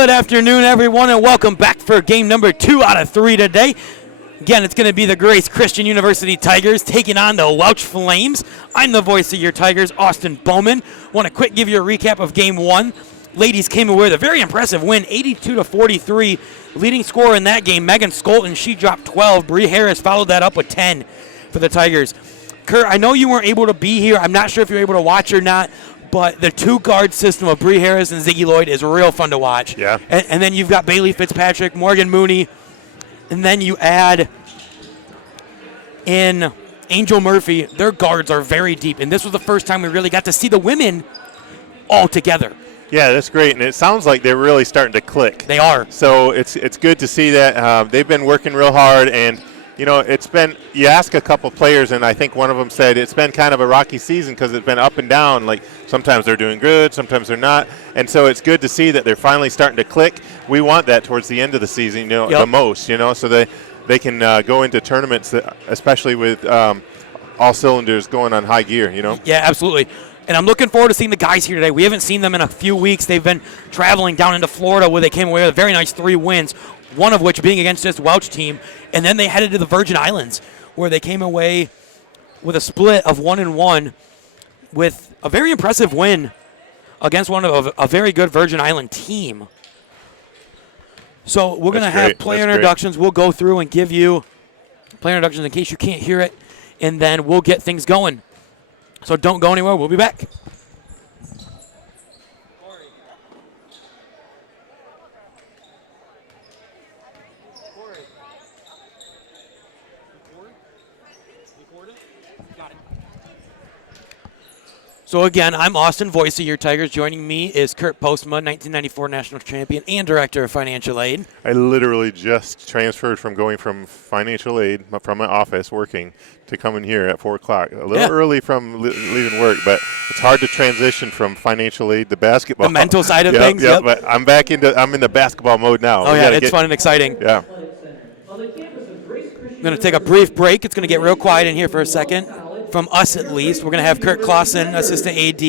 Good afternoon, everyone, and welcome back for game number 2 out of 3 today. Again, it's going to be the Grace Christian University Tigers taking on the Welch Flames. I'm the voice of your Tigers, Austin Bowman. Want to quick give you a recap of game 1. Ladies came away with a very impressive win, 82-43. Leading scorer in that game, Megan Skolton, she dropped 12. Bree Harris followed that up with 10 for the Tigers. Kurt, I know you weren't able to be here. I'm not sure if you were able to watch or not, but the two-guard system of Bree Harris and Ziggy Lloyd is real fun to watch. Yeah. And then you've got Bailey Fitzpatrick, Morgan Mooney, and then you add in Angel Murphy. Their guards are very deep, and this was the first time we really got to see the women all together. Yeah, that's great, and it sounds like they're really starting to click. They are. So it's good to see that. They've been working real hard, and you know, it's been, you ask a couple players, and I think one of them said it's been kind of a rocky season because it's been up and down. Like sometimes they're doing good, sometimes they're not. And so it's good to see that they're finally starting to click. We want that towards the end of the season, the most, so they can go into tournaments, especially with all cylinders going on high gear, Yeah, absolutely. And I'm looking forward to seeing the guys here today. We haven't seen them in a few weeks. They've been traveling down into Florida where they came away with a very nice 3 wins, one of which being against this Welch team. And then they headed to the Virgin Islands where they came away with a split of 1-1 with a very impressive win against one of a very good Virgin Island team. So we're going to have player introductions. We'll go through and give you player introductions in case you can't hear it, and then we'll get things going. So don't go anywhere. We'll be back. So again, I'm Austin, voice of your Tigers. Joining me is Kurt Postma, 1994 national champion and director of financial aid. I literally just transferred from going from financial aid, from my office working, to coming here at 4 o'clock. A little early from leaving work, but it's hard to transition from financial aid to basketball. The mental side of things. Yep. But I'm in the basketball mode now. Oh, yeah, it's fun and exciting. Yeah. I'm going to take a brief break. It's going to get real quiet in here for a second. From us, at least. We're going to have Kurt Clausen, assistant AD,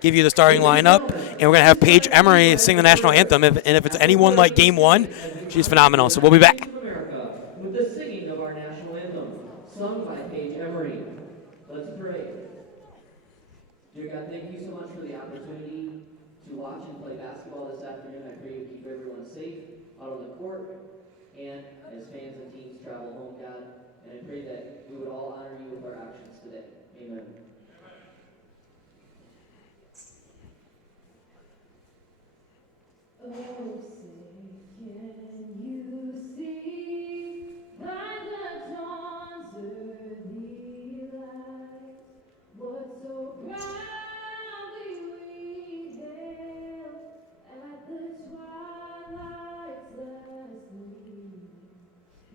give you the starting lineup. And we're going to have Paige Emery sing the national anthem. And if it's anyone like Game 1, she's phenomenal. So we'll be back. With the singing of our national anthem, sung by Paige Emery. Let's pray. Dear God, thank you so much for the opportunity to watch and play basketball this afternoon. I pray you keep everyone safe out on the court and as fans and teams travel home, God. And I pray that we would all honor you with our actions today. Amen. Oh, say, can you see by the dawn's early light what so proudly we hailed at the twilight's last gleam,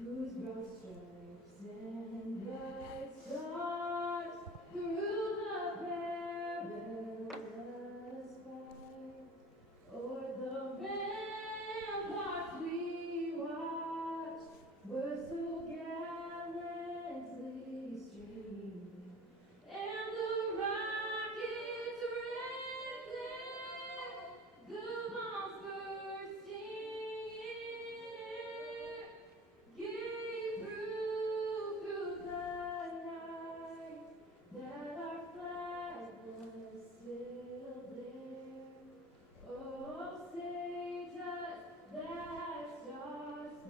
whose broad stripes and bright stars through the perilous fight, o'er the ramparts we watched were so gallantly streamed, and the rockets rifted, the bombs bursting in air, gave proof through the night that our flag was still there. Oh, say does that star-spangled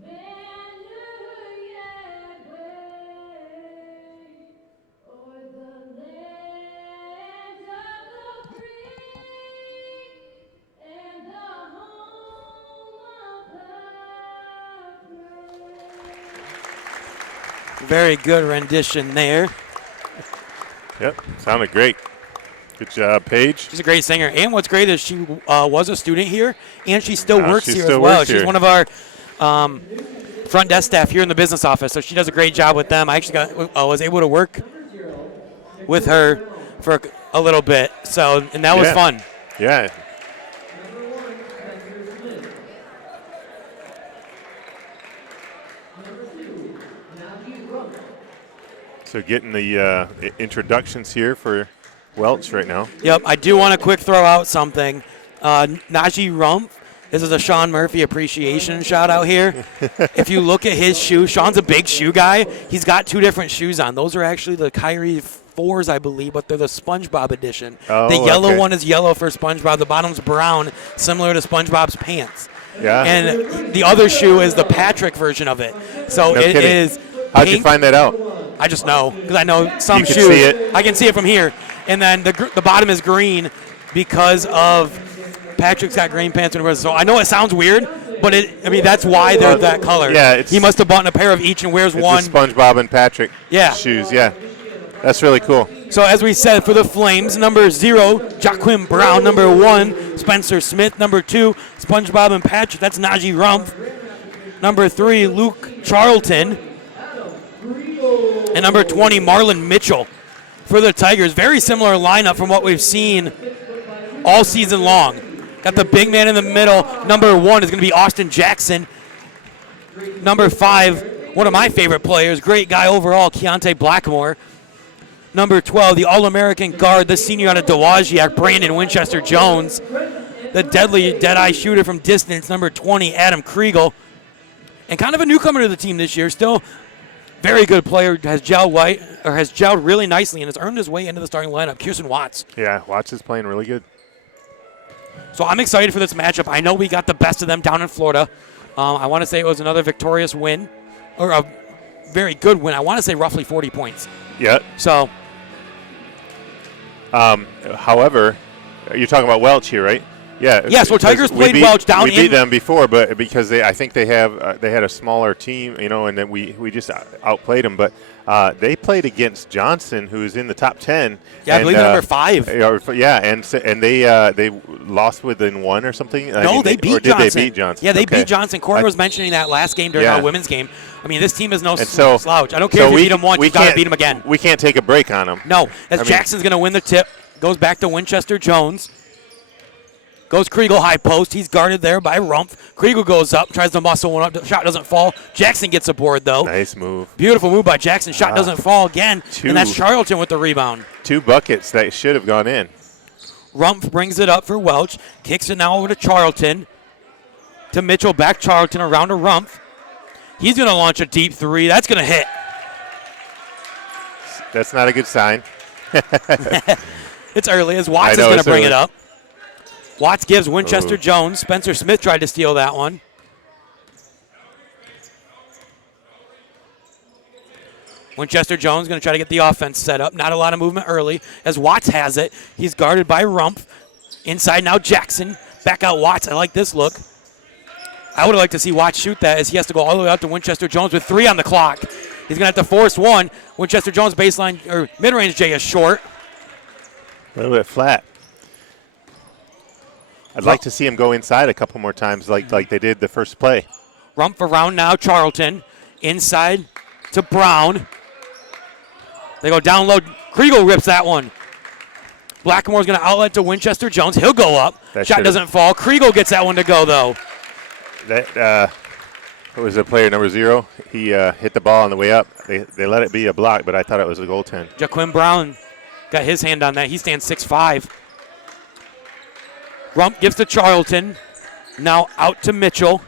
banner yet wave o'er the land of the free and the home of the brave? Very good rendition there. Yep. Sounded great. Good job, Paige. She's a great singer. And what's great is she was a student here, and she still works she here still as well. works She's here. one of our front desk staff here in the business office, so she does a great job with them. I actually was able to work with her for a little bit, and that was fun. Yeah. Number 1, Spencer Smith. Number 2, Najee Brooks. So getting the introductions here for Welch right now. Yep, I do want to quick throw out something. Najee Rumpf. This is a Sean Murphy appreciation shout out here. If you look at his shoe, Sean's a big shoe guy. He's got 2 different shoes on. Those are actually the Kyrie 4s, I believe, but they're the SpongeBob edition. Oh, the yellow okay. one is yellow for SpongeBob. The bottom's brown, similar to SpongeBob's pants. Yeah. And the other shoe is the Patrick version of it. So No it kidding. is How'd you pink. find that out? I just know because I know some You can shoes. see it. I can see it from here. And then the bottom is green because of Patrick's got green pants and so I know it sounds weird, but that's why they're that color. Yeah, he must have bought a pair of each and wears It's one. the SpongeBob and Patrick Yeah. shoes. Yeah, that's really cool. So as we said, for the Flames, number 0, Jaquim Brown. Number 1, Spencer Smith. Number 2, SpongeBob and Patrick. That's Najee Rumpf. Number 3, Luke Charlton. And number 20, Marlon Mitchell. For the Tigers, very similar lineup from what we've seen all season long. Got the big man in the middle. Number 1 is going to be Austin Jackson. Number 5, one of my favorite players, great guy overall, Keontae Blackmore. Number 12, the All-American guard, the senior out of Dowagiac, Brandon Winchester Jones. The deadly dead-eye shooter from distance, number 20, Adam Kriegel. And kind of a newcomer to the team this year, still very good player, has gelled really nicely and has earned his way into the starting lineup, Kirsten Watts. Yeah, Watts is playing really good. So I'm excited for this matchup. I know we got the best of them down in Florida. I want to say it was another victorious win, or a very good win. I want to say roughly 40 points. Yeah. So, However, you're talking about Welch here, right? Yeah. Yeah, so Tigers played Welch down We beat in- them before, but because I think they had a smaller team, and then we just outplayed them. But they played against Johnson, who's in the top 10. yeah, I believe they're number 5. Yeah, and they lost within 1 or something. No, they beat or did Johnson. they beat Johnson? Yeah, they Okay. beat Johnson. Corey was mentioning that last game during Yeah. our women's game. I mean, this team is no And so- slouch. I don't care if you beat them once, you got to can't- beat them again. We can't take a break on them. No, as I mean- Jackson's going to win the tip. Goes back to Winchester Jones. Goes Kriegel high post. He's guarded there by Rumpf. Kriegel goes up, tries to muscle one up. The shot doesn't fall. Jackson gets aboard, though. Nice move. Beautiful move by Jackson. Shot doesn't fall again. 2. And that's Charlton with the rebound. 2 buckets that should have gone in. Rumpf brings it up for Welch. Kicks it now over to Charlton. To Mitchell, back Charlton, around to Rumpf. He's going to launch a deep 3. That's going to hit. That's not a good sign. It's early as Watts I is know, going to it's bring it early. up. Watts gives Winchester Ooh. Jones. Spencer Smith tried to steal that one. Winchester Jones going to try to get the offense set up. Not a lot of movement early as Watts has it. He's guarded by Rumpf. Inside now Jackson. Back out Watts. I like this look. I would have liked to see Watts shoot that as he has to go all the way out to Winchester Jones with 3 on the clock. He's going to have to force one. Winchester Jones baseline or mid-range J is short. A little bit flat. I'd like to see him go inside a couple more times like they did the first play. Rumpf around now, Charlton. Inside to Brown. They go down low. Kriegel rips that one. Blackmore's going to outlet to Winchester Jones. He'll go up. That Shot should've- doesn't fall. Kriegel gets that one to go, though. That what was the player number 0? He hit the ball on the way up. They let it be a block, but I thought it was a goaltend. Jaquim Brown got his hand on that. He stands 6'5". Rumpf gives to Charlton. Now out to Mitchell.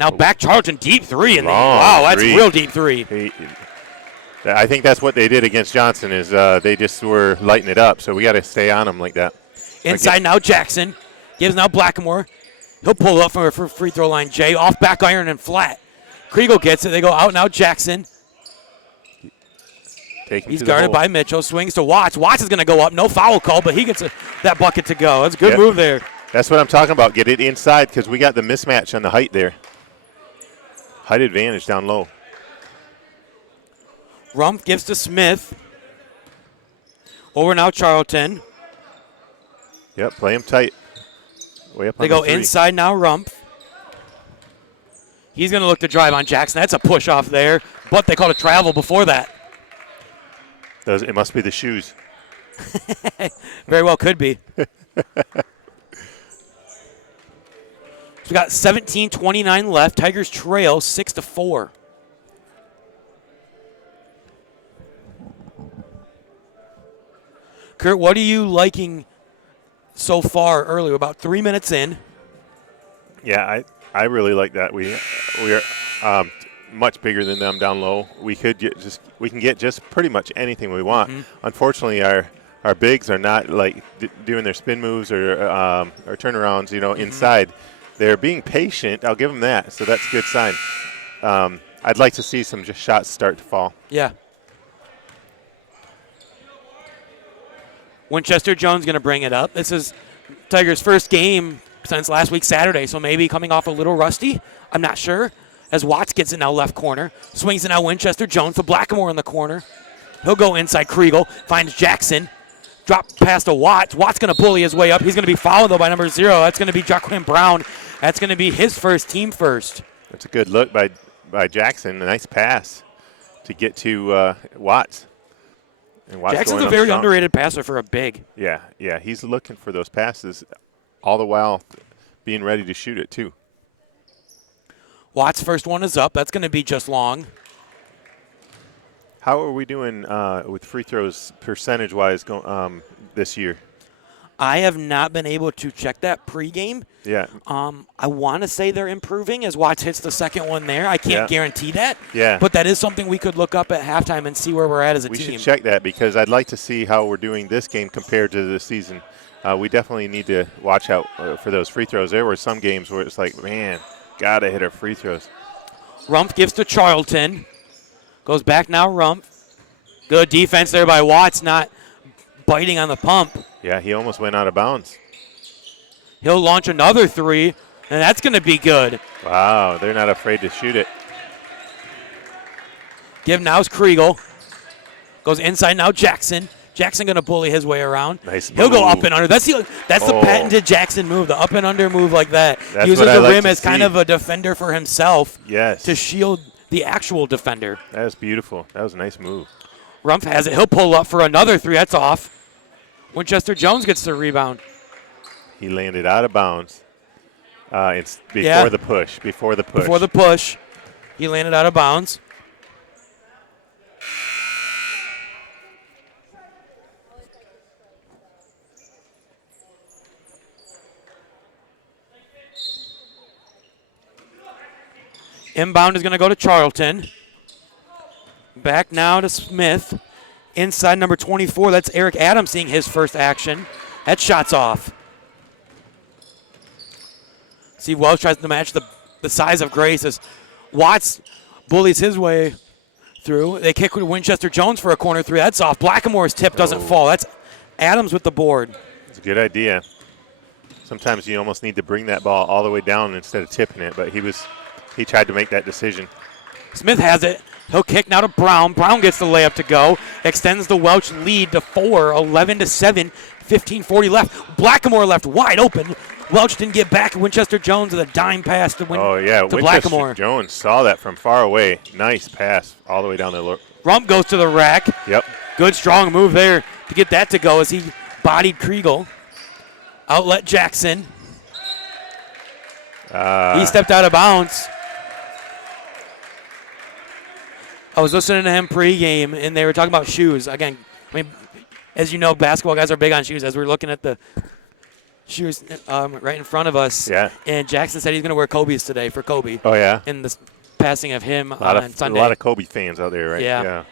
Now back Charlton, deep 3. And Long wow, that's 3. real deep 3. I think that's what they did against Johnson is they just were lighting it up. So we got to stay on them like that. Inside now Jackson. Gives now Blackmore. He'll pull up for free throw line. Jay off back iron and flat. Kriegel gets it. They go out now Jackson. Take him He's to the guarded hole. by Mitchell. Swings to Watts. Watts is going to go up. No foul call, but he gets that bucket to go. That's a good Yep. move there. That's what I'm talking about. Get it inside because we got the mismatch on the height there. Height advantage down low. Rumpf gives to Smith. Over now Charlton. Yep, play him tight. Way up on They the go 3. inside now Rumpf. He's going to look to drive on Jackson. That's a push off there, but they called a travel before that. It must be the shoes. Very well could be. So we got 17:29 left. Tigers trail 6-4. Kurt, what are you liking so far early? About 3 minutes in. Yeah, I really like that. We are much bigger than them down low. We can get just pretty much anything we want. Unfortunately, our bigs are not like doing their spin moves or turnarounds. Inside. They're being patient. I'll give them that. So that's a good sign. I'd like to see some just shots start to fall. Yeah. Winchester Jones going to bring it up. This is Tigers' first game since last week Saturday, so maybe coming off a little rusty. I'm not sure. As Watts gets it now left corner. Swings it now Winchester Jones to Blackamore in the corner. He'll go inside Kriegel. Finds Jackson. Drop past to Watts. Watts going to bully his way up. He's going to be fouled, though, by number 0. That's going to be Jaquin Brown. That's going to be his first, team first. That's a good look by Jackson. A nice pass to get to Watts. And Watts Jackson's going a up very strong. underrated passer for a big. Yeah. He's looking for those passes all the while being ready to shoot it, too. Watts' first one is up. That's going to be just long. How are we doing with free throws percentage-wise this year? I have not been able to check that pregame. Yeah. I want to say they're improving as Watts hits the second one there. I can't guarantee that. Yeah. But that is something we could look up at halftime and see where we're at as a We team. should check that because I'd like to see how we're doing this game compared to the season. We definitely need to watch out for those free throws. There were some games where it's like, man, got to hit our free throws. Rumpf gives to Charlton. Goes back now, Rumpf. Good defense there by Watts, not biting on the pump. Yeah, he almost went out of bounds. He'll launch another 3, and that's going to be good. Wow, they're not afraid to shoot it. Give now's Kriegel. Goes inside now, Jackson. Jackson going to bully his way around. Nice He'll go move. up and under. That's the patented Jackson move, the up and under move like that. That's Uses what I the like rim to as kind see. of a defender for himself Yes. to shield the actual defender. That was beautiful. That was a nice move. Rumpf has it. He'll pull up for another 3. That's off. Winchester Jones gets the rebound. He landed out of bounds. It's before the push. Before the push. He landed out of bounds. Inbound is going to go to Charlton. Back now to Smith. Inside number 24, that's Eric Adams seeing his first action. That shot's off. See, Welch tries to match the size of Grace as Watts bullies his way through. They kick with Winchester Jones for a corner 3. That's off. Blackamore's tip doesn't fall. That's Adams with the board. It's a good idea. Sometimes you almost need to bring that ball all the way down instead of tipping it, but he tried to make that decision. Smith has it. He'll kick now to Brown. Brown gets the layup to go. Extends the Welch lead to 4, 11-7, 15:40 left. Blackamore left wide open. Welch didn't get back. Winchester Jones with a dime pass to Winchester Blackamore. Jones saw that from far away. Nice pass all the way down the Rump goes to the rack. Yep. Good strong move there to get that to go as he bodied Kriegel. Outlet Jackson. He stepped out of bounds. I was listening to him pregame, and they were talking about shoes. Again, I mean, as you know, basketball guys are big on shoes. As we're looking at the shoes right in front of us, and Jackson said he's going to wear Kobe's today for Kobe. Oh, yeah? In the passing of him on Sunday. A lot of Kobe fans out there, right? Yeah.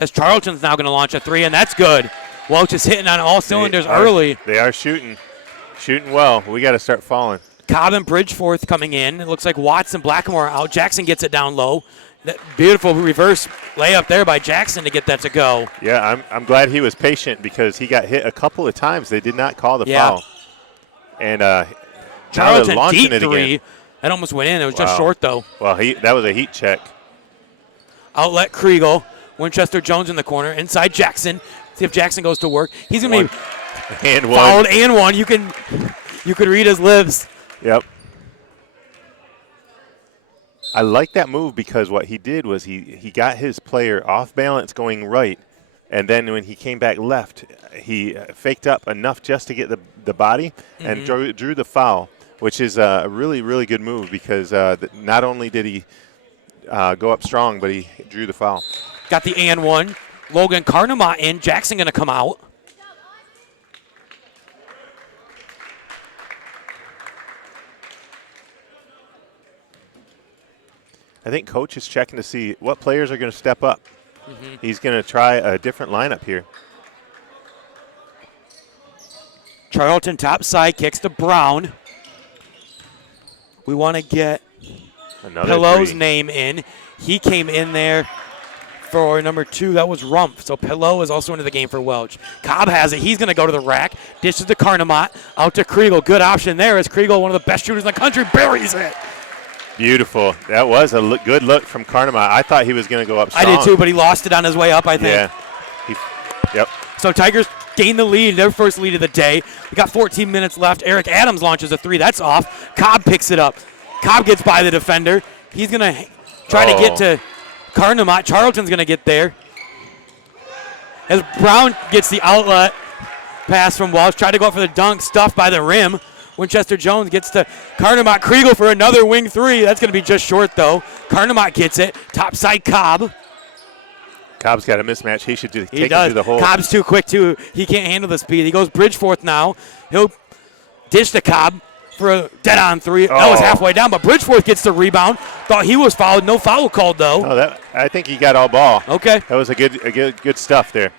As Charlton's now going to launch a 3, and that's good. Welch is hitting on all cylinders early. They are shooting well. We got to start falling. Cobb and Bridgeforth coming in. It looks like Watts and Blackamore out. Jackson gets it down low. That beautiful reverse layup there by Jackson to get that to go. Yeah, I'm glad he was patient because he got hit a couple of times. They did not call the foul. And Charlton deep it 3. Again. That almost went in. It was just short though. Well, that was a heat check. Outlet Kriegel. Winchester Jones in the corner. Inside Jackson. See if Jackson goes to work. He's going to be fouled and 1. You could read his lips. Yep. I like that move because what he did was he got his player off balance going right, and then when he came back left, he faked up enough just to get the body and drew the foul, which is a really, really good move because not only did he go up strong, but he drew the foul. Got the and one. Logan Carnamont in. Jackson going to come out. I think coach is checking to see what players are going to step up. He's going to try a different lineup here. Charlton top side kicks to Brown. We want to get Another Pillow's three. name in. He came in there for number 2. That was Rumpf. So Pillow is also into the game for Welch. Cobb has it. He's going to go to the rack. Dishes to Carnamont. Out to Kriegel. Good option there as Kriegel, one of the best shooters in the country, buries it. Beautiful. That was a good look from Carnamont. I thought he was going to go up strong. I did too, but he lost it on his way up, I think. Yeah. Yep. So Tigers gain the lead, their first lead of the day. We got 14 minutes left. Eric Adams launches a 3. That's off. Cobb picks it up. Cobb gets by the defender. He's going to try to get to Carnamont. Charlton's going to get there. As Brown gets the outlet pass from Welch. Tried to go for the dunk, stuffed by the rim. Winchester Jones gets to Carnamont. Kriegel for another wing 3. That's going to be just short, though. Carnamont gets it. Topside Cobb. Cobb's got a mismatch. He should take He it does. to the hole. Cobb's too quick, too. He can't handle the speed. He goes Bridgeforth now. He'll dish to Cobb for a dead-on 3. That was halfway down, but Bridgeforth gets the rebound. Thought he was fouled. No foul called, though. Oh, I think he got all ball. Okay. That was a good stuff there.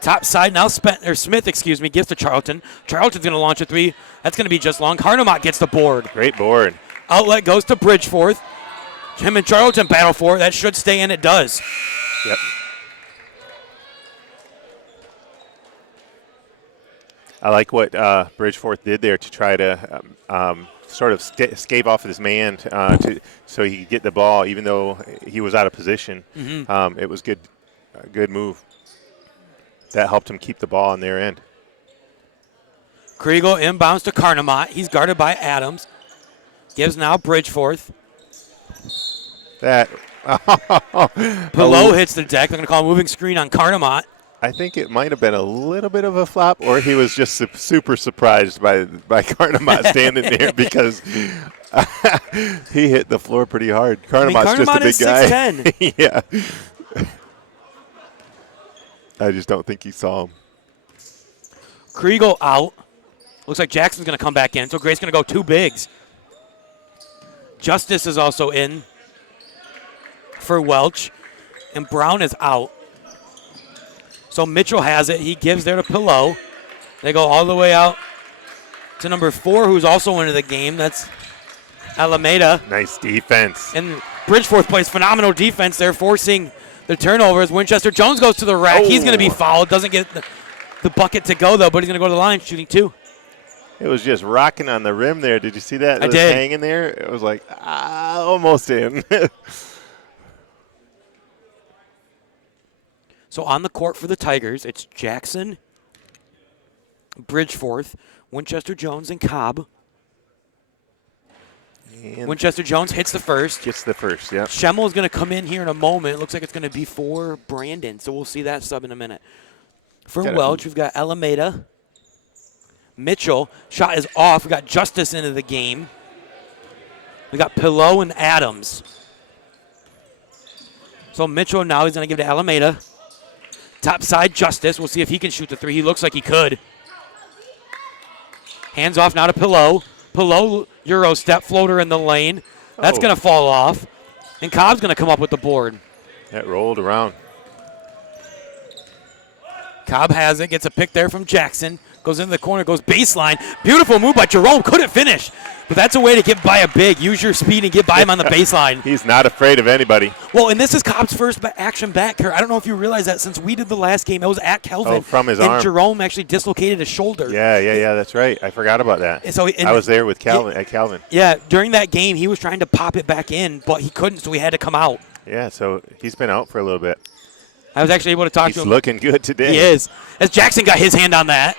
Top side now, Smith, gives to Charlton. Charlton's going to launch a 3. That's going to be just long. Carnamont gets the board. Great board. Outlet goes to Bridgeforth. Him and Charlton battle for it. That should stay in. It does. Yep. I like what Bridgeforth did there to try to sort of escape off of his man so he could get the ball, even though he was out of position. It was a good move. That helped him keep the ball on their end. Kriegel inbounds to Carnamont. He's guarded by Adams. Gives now Bridgeforth. Below hits the deck. They're going to call a moving screen on Carnamont. I think it might have been a little bit of a flop, or he was just super surprised by Carnamont standing there because he hit the floor pretty hard. Carnamont's just a big guy. 6'10". Yeah. I just don't think he saw him. Kriegel out. Looks like Jackson's going to come back in, so Gray's going to go 2 bigs. Justice is also in for Welch, and Brown is out. So Mitchell has it. He gives there to Pillow. They go all the way out to number 4, who's also into the game. That's Alameda. Nice defense. And Bridgeforth plays phenomenal defense there, forcing the turnovers. Winchester Jones goes to the rack. He's going to be fouled. Doesn't get the bucket to go, though, but he's going to go to the line shooting 2. It was just rocking on the rim there. Did you see that? I did. Hanging there. It was like, almost in. So on the court for the Tigers, it's Jackson, Bridgeforth, Winchester Jones, and Cobb. And Winchester Jones hits the first. gets the first, yep. Schemmel is going to come in here in a moment. It looks like it's going to be for Brandon, so we'll see that sub in a minute. For Welch, we've got Alameda. Mitchell, shot is off. We got Justice into the game. We got Pillow and Adams. So Mitchell now he's going to give to Alameda. Top side, Justice. We'll see if he can shoot the 3. He looks like he could. Hands off now to Pillow. Pillow, Euro step floater in the lane. That's going to fall off. And Cobb's going to come up with the board. That rolled around. Cobb has it, gets a pick there from Jackson. Goes into the corner, goes baseline. Beautiful move by Jerome. Couldn't finish. But that's a way to get by a big. Use your speed and get by him on the baseline. He's not afraid of anybody. Well, and this is Cobb's first action back here. I don't know if you realize that since we did the last game, it was at Kelvin. From his and arm. Jerome actually dislocated his shoulder. Yeah, that's right. I forgot about that. So I was there with Calvin. Yeah, during that game, he was trying to pop it back in, but he couldn't, so he had to come out. Yeah, so he's been out for a little bit. I was actually able to talk to him. He's looking good today. He is. As Jackson got his hand on that.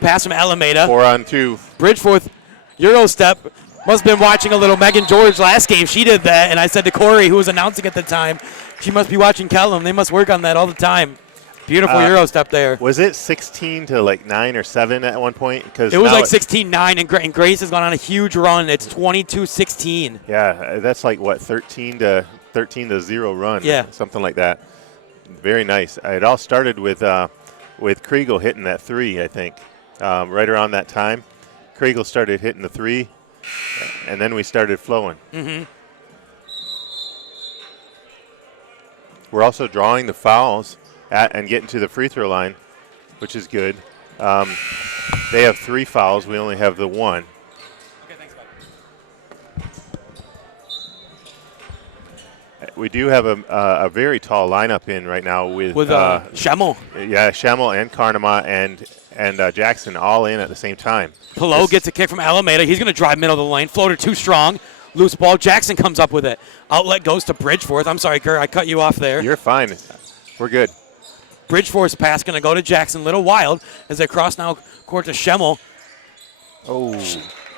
Pass from Alameda. 4-on-2. Bridgeforth, Euro step. Must have been watching a little Megan George last game. She did that, and I said to Corey, who was announcing at the time, she must be watching Callum. They must work on that all the time. Beautiful Euro step there. Was it 16 to like 9 or 7 at one point? Because It was like 16-9, and Grace has gone on a huge run. It's 22-16. Yeah, that's like what 13 to 0 run. Yeah. Something like that. Very nice. It all started with Kriegel hitting that 3, I think, right around that time. Kriegel started hitting the 3, and then we started flowing. Mm-hmm. We're also drawing the fouls and getting to the free throw line, which is good. They have 3 fouls. We only have the 1. Okay, thanks, bud. We do have a very tall lineup in right now with Schemmel. Yeah, Schemmel and Carnema and Jackson all in at the same time. Pillow gets a kick from Alameda. He's going to drive middle of the lane. Floater too strong. Loose ball. Jackson comes up with it. Outlet goes to Bridgeforth. I'm sorry, Kurt. I cut you off there. You're fine. We're good. Bridgeforth's pass going to go to Jackson. Little wild as they cross now court to Schemmel. Oh.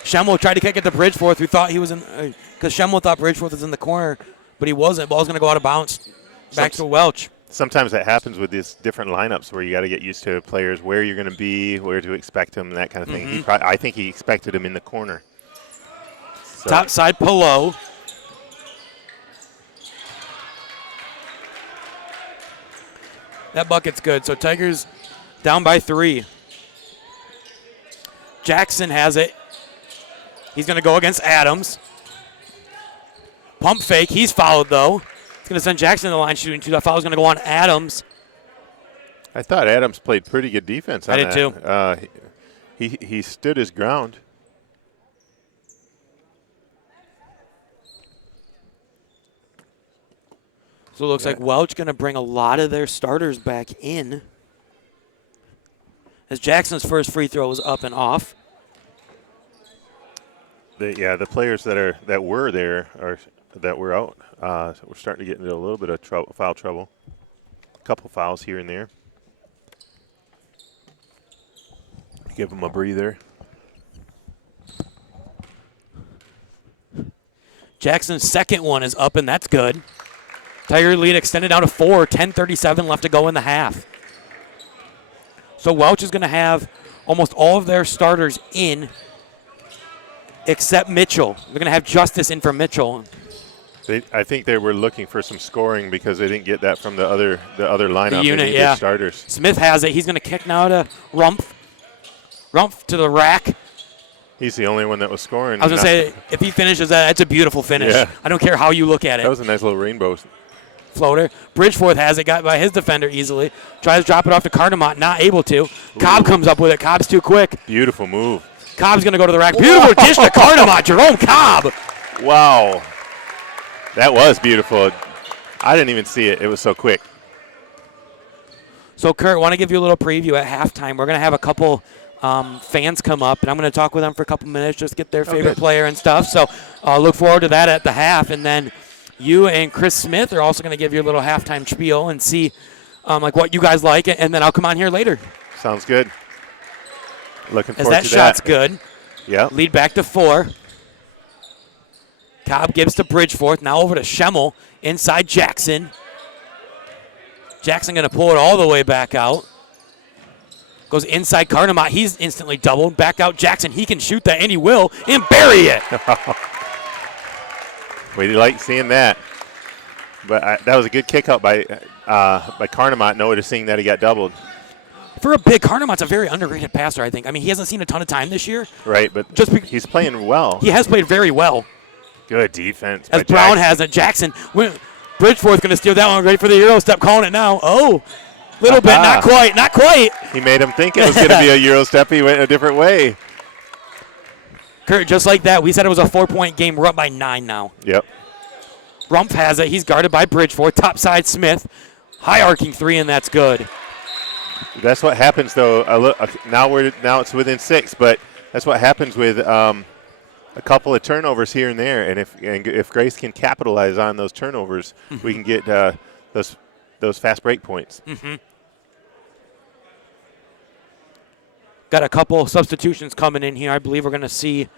Schemmel tried to kick it to Bridgeforth. We thought he was in because Schemmel thought Bridgeforth was in the corner, but he wasn't. Ball's going to go out of bounds back to Welch. Sometimes that happens with these different lineups where you got to get used to players, where you're going to be, where to expect them, and that kind of thing. Mm-hmm. I think he expected him in the corner. So. Top side Pillow. That bucket's good. So Tigers down by 3. Jackson has it. He's going to go against Adams. Pump fake. He's fouled, though. It's going to send Jackson to the line shooting 2. That foul is going to go on Adams. I thought Adams played pretty good defense on I did that. too. He stood his ground. So it looks like Welch going to bring a lot of their starters back in. As Jackson's first free throw was up and off. The players that were there or that were out. We're starting to get into a little bit of foul trouble. A couple fouls here and there. Give them a breather. Jackson's second one is up, and that's good. Tiger lead extended down to 4, 10:37 left to go in the half. So Welch is going to have almost all of their starters in except Mitchell. They're going to have Justice in for Mitchell. I think they were looking for some scoring because they didn't get that from the other lineup. The unit, they yeah. Starters. Smith has it. He's going to kick now to Rumpf. Rumpf to the rack. He's the only one that was scoring. I was going to say, if he finishes that, it's a beautiful finish. Yeah. I don't care how you look at it. That was a nice little rainbow. Floater. Bridgeforth has it, got by his defender easily. Tries to drop it off to Cardamont, not able to. Cobb comes up with it. Cobb's too quick. Beautiful move. Cobb's going to go to the rack. Beautiful dish to Cardamont. Jerome Cobb. Wow. That was beautiful. I didn't even see it. It was so quick. So, Kurt, I want to give you a little preview at halftime. We're going to have a couple fans come up, and I'm going to talk with them for a couple minutes, just get their favorite player and stuff. So, look forward to that at the half. And then you and Chris Smith are also going to give you a little halftime spiel and see like what you guys like, and then I'll come on here later. Sounds good. Looking As forward that to shot's that. good. Yeah. Lead back to 4. Cobb gives to Bridgeforth. Now over to Schemmel. Inside Jackson. Jackson going to pull it all the way back out. Goes inside Cardamont. He's instantly doubled. Back out Jackson. He can shoot that, and he will, and bury it. We like seeing that. But that was a good kick out by Cardamont, noticing that he got doubled. For a big, Carnamont's a very underrated passer, I think. I mean, he hasn't seen a ton of time this year. Right, but he's playing well. He has played very well. Good defense. As Brown has it. Jackson. Bridgeforth going to steal that one. Ready for the Euro step. Calling it now. Oh, little bit. Not quite. Not quite. He made him think it was going to be a Euro step. He went a different way. Kurt, just like that, we said it was a 4-point game. We're up by 9 now. Yep. Rumpf has it. He's guarded by Bridgeforth. Top side Smith. High arcing 3, and that's good. That's what happens, though. Now it's within 6, but that's what happens with a couple of turnovers here and there. And if Grace can capitalize on those turnovers, we can get those fast break points. Mm-hmm. Got a couple substitutions coming in here. I believe we're going to see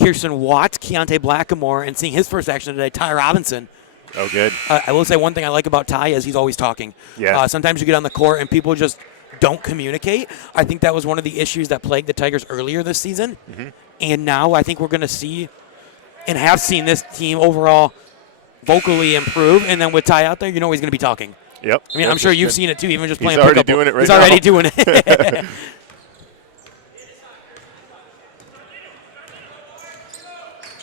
Kirsten Watts, Keontae Blackamore, and seeing his first action today, Ty Robinson Oh, good. I will say one thing I like about Ty is he's always talking. Yeah. Sometimes you get on the court and people just don't communicate. I think that was one of the issues that plagued the Tigers earlier this season. Mm-hmm. And now I think we're going to see and have seen this team overall vocally improve. And then with Ty out there, he's going to be talking. Yep. I mean, I'm sure you've seen it too, even just playing He's already pickup ball. doing it right He's now. already doing it.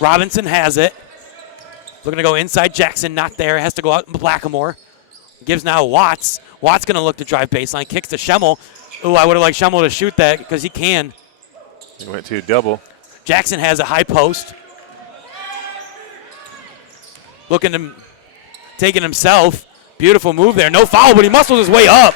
Robinson has it. Looking to go inside. Jackson not there. Has to go out. Blackamore gives now Watts. Watts going to look to drive baseline. Kicks to Schemmel. Ooh, I would have liked Schemmel to shoot that because he can. He went to double. Jackson has a high post. Looking to taking himself. Beautiful move there. No foul, but he muscles his way up.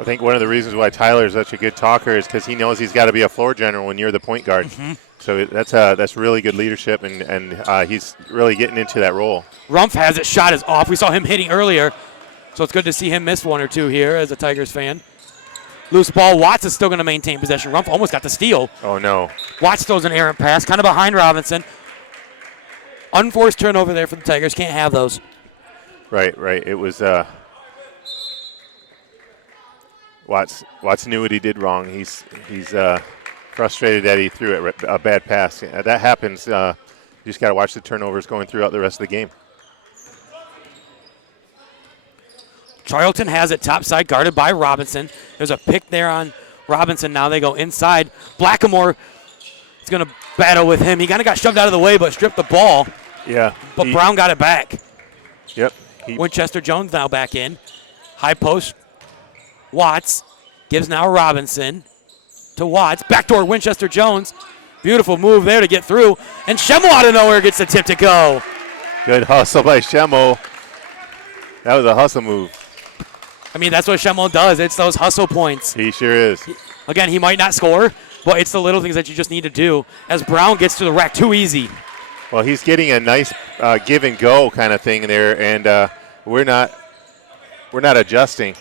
I think one of the reasons why Tyler is such a good talker is because he knows he's got to be a floor general when you're the point guard. Mm-hmm. So that's really good leadership, and he's really getting into that role. Rumpf has it. Shot is off. We saw him hitting earlier, so it's good to see him miss one or two here as a Tigers fan. Loose ball. Watts is still going to maintain possession. Rumpf almost got the steal. Oh, no. Watts throws an errant pass, kind of behind Robinson. Unforced turnover there for the Tigers. Can't have those. Right. It was Watts knew what he did wrong. He's frustrated that he threw a bad pass. That happens. You just got to watch the turnovers going throughout the rest of the game. Charlton has it topside, guarded by Robinson. There's a pick there on Robinson. Now they go inside. Blackamore is going to battle with him. He kind of got shoved out of the way, but stripped the ball. Yeah. But Brown got it back. Yep. Winchester Jones now back in. High post. Watts gives now Robinson to Watts. Backdoor Winchester Jones. Beautiful move there to get through. And Schemmel out of nowhere gets the tip to go. Good hustle by Schemmel. That was a hustle move. I mean, that's what Schemmel does. It's those hustle points. He sure is. Again, he might not score, but it's the little things that you just need to do. As Brown gets to the rack too easy. Well, he's getting a nice give and go kind of thing there, and we're not adjusting.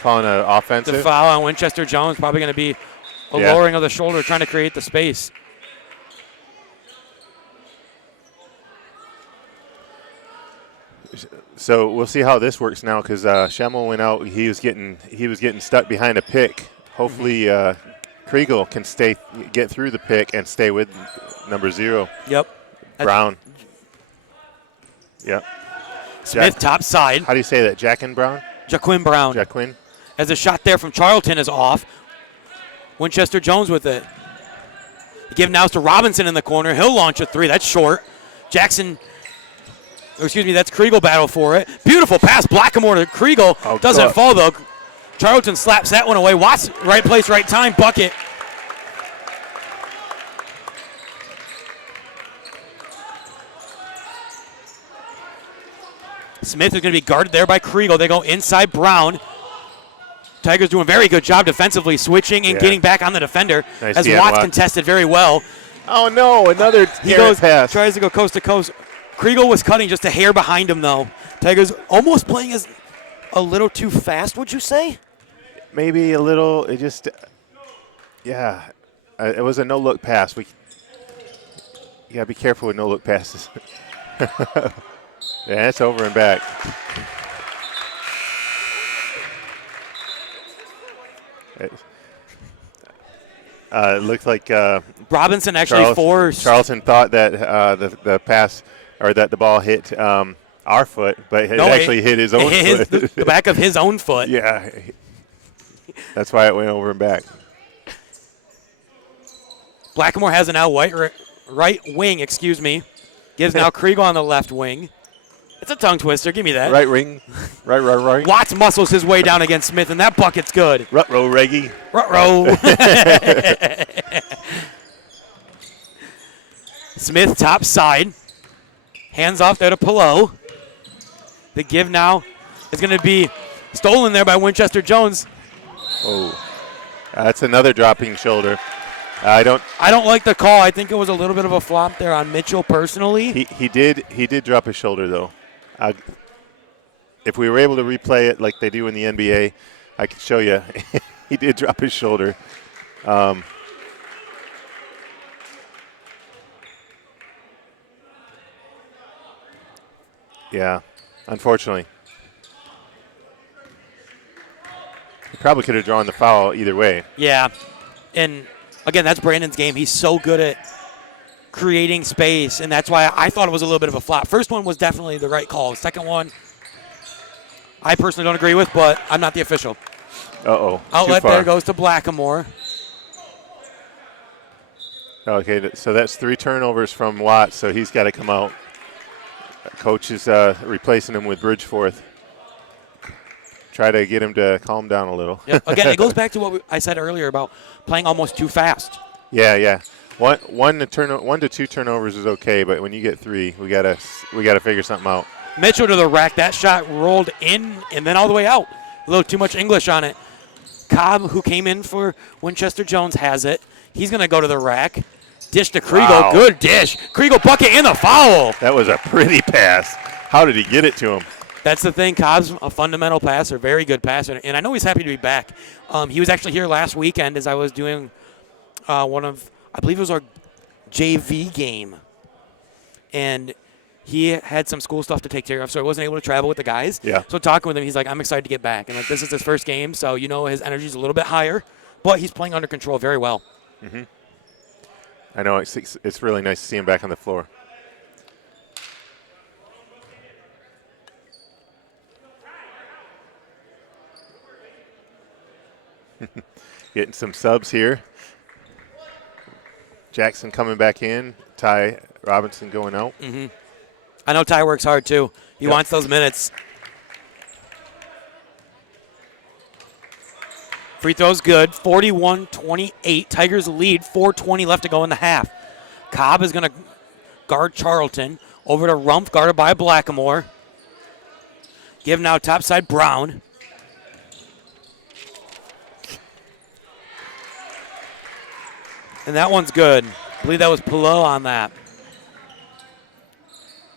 Calling an offensive. The foul on Winchester Jones, probably going to be a lowering of the shoulder, trying to create the space. So we'll see how this works now, because Schemmel went out. He was getting stuck behind a pick. Hopefully, Kriegel can get through the pick and stay with number 0. Yep. Brown. Yep. Smith top side. How do you say that? Jaquin Brown. Jaquin. As a shot there from Charlton is off. Winchester Jones with it. Give now to Robinson in the corner. He'll launch a 3. That's short. That's Kriegel battle for it. Beautiful pass. Blackamore to Kriegel. Oh, doesn't God. fall, though. Charlton slaps that one away. Watts, right place, right time. Bucket. Smith is going to be guarded there by Kriegel. They go inside Brown. Tigers doing a very good job defensively, switching and getting back on the defender. Nice as DM, Watts Watts. contested very well. Oh, no, another pass. Tries to go coast to coast. Kriegel was cutting just a hair behind him, though. Tigers almost playing as a little too fast, would you say? Maybe a little. It just, it was a no-look pass. You got to be careful with no-look passes. Yeah, it's over and back. It looked like Robinson actually forced. Charlton thought that the pass or that the ball hit our foot, but it actually hit his own foot. The back of his own foot. Yeah, that's why it went over and back. Blackamore has an out right wing, Gives now Kriegel on the left wing. It's a tongue twister. Give me that. Right ring. Right. Watts muscles his way down against Smith, and that bucket's good. Rut-row, Reggie. Rut-row. Smith top side. Hands off there to Pillow. The give now is going to be stolen there by Winchester Jones. Oh, that's another dropping shoulder. I don't like the call. I think it was a little bit of a flop there on Mitchell personally. He did drop his shoulder though. if we were able to replay it like they do in the NBA, I could show you. He did drop his shoulder. Yeah, unfortunately. He probably could have drawn the foul either way. Yeah. And, again, that's Brandon's game. He's so good at creating space, and that's why I thought it was a little bit of a flop. First one was definitely the right call. Second one, I personally don't agree with, but I'm not the official. Uh-oh. Outlet there goes to Blackamore. Okay, so that's 3 turnovers from Watts, so he's got to come out. Coach is replacing him with Bridgeforth. Try to get him to calm down a little. Yep. Again, it goes back to what I said earlier about playing almost too fast. Yeah. One to two turnovers is okay, but when you get 3, we gotta figure something out. Mitchell to the rack. That shot rolled in and then all the way out. A little too much English on it. Cobb, who came in for Winchester Jones, has it. He's going to go to the rack. Dish to Kriegel. Wow. Good dish. Kriegel bucket and the foul. That was a pretty pass. How did he get it to him? That's the thing. Cobb's a fundamental passer, very good passer. And I know he's happy to be back. He was actually here last weekend as I was doing I believe it was our JV game. And he had some school stuff to take care of, so he wasn't able to travel with the guys. Yeah. So talking with him, he's like, I'm excited to get back. And this is his first game, so his energy's a little bit higher, but he's playing under control very well. Mm-hmm. I know. It's really nice to see him back on the floor. Getting some subs here. Jackson coming back in. Ty Robinson going out. Mm-hmm. I know Ty works hard, too. He wants those minutes. Free throw's good. 41-28. Tigers lead. 4:20 left to go in the half. Cobb is going to guard Charlton. Over to Rumpf, guarded by Blackamore. Give now topside Brown. And that one's good. I believe that was Pillow on that.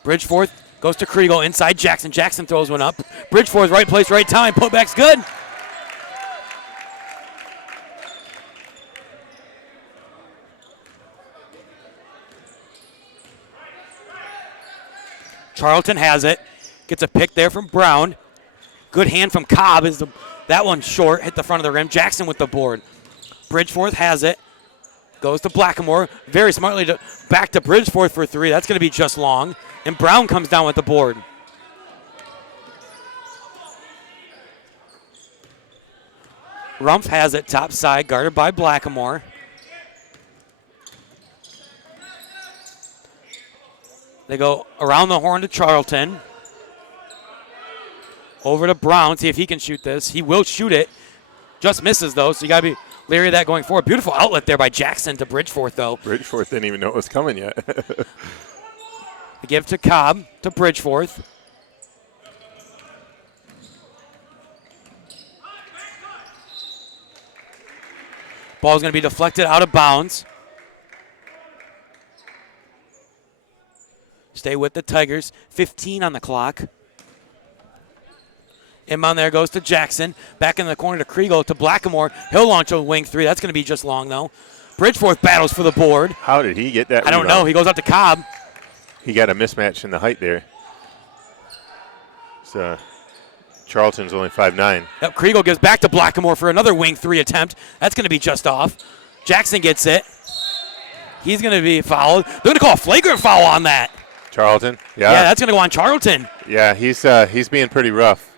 Bridgeforth goes to Kriegel inside Jackson. Jackson throws one up. Bridgeforth, right place, right time. Putback's good. Charlton has it. Gets a pick there from Brown. Good hand from Cobb. That one short. Hit the front of the rim. Jackson with the board. Bridgeforth has it. Goes to Blackamore. Very smartly back to Bridgeforth for 3. That's going to be just long. And Brown comes down with the board. Rumpf has it top side, guarded by Blackamore. They go around the horn to Charlton. Over to Brown, see if he can shoot this. He will shoot it. Just misses, though, so you got to be leery of that going forward. Beautiful outlet there by Jackson to Bridgeforth, though. Bridgeforth didn't even know it was coming yet. They give to Cobb to Bridgeforth. Ball's going to be deflected out of bounds. Stay with the Tigers. 15 on the clock. Inbound there goes to Jackson. Back in the corner to Kriegel to Blackamore. He'll launch a wing 3. That's going to be just long, though. Bridgeforth battles for the board. How did he get that? I don't know. He goes up to Cobb. He got a mismatch in the height there. So Charlton's only 5'9". Yep, Kriegel gives back to Blackamore for another wing 3 attempt. That's going to be just off. Jackson gets it. He's going to be fouled. They're going to call a flagrant foul on that. Charlton? Yeah. Yeah, that's going to go on Charlton. Yeah, he's being pretty rough.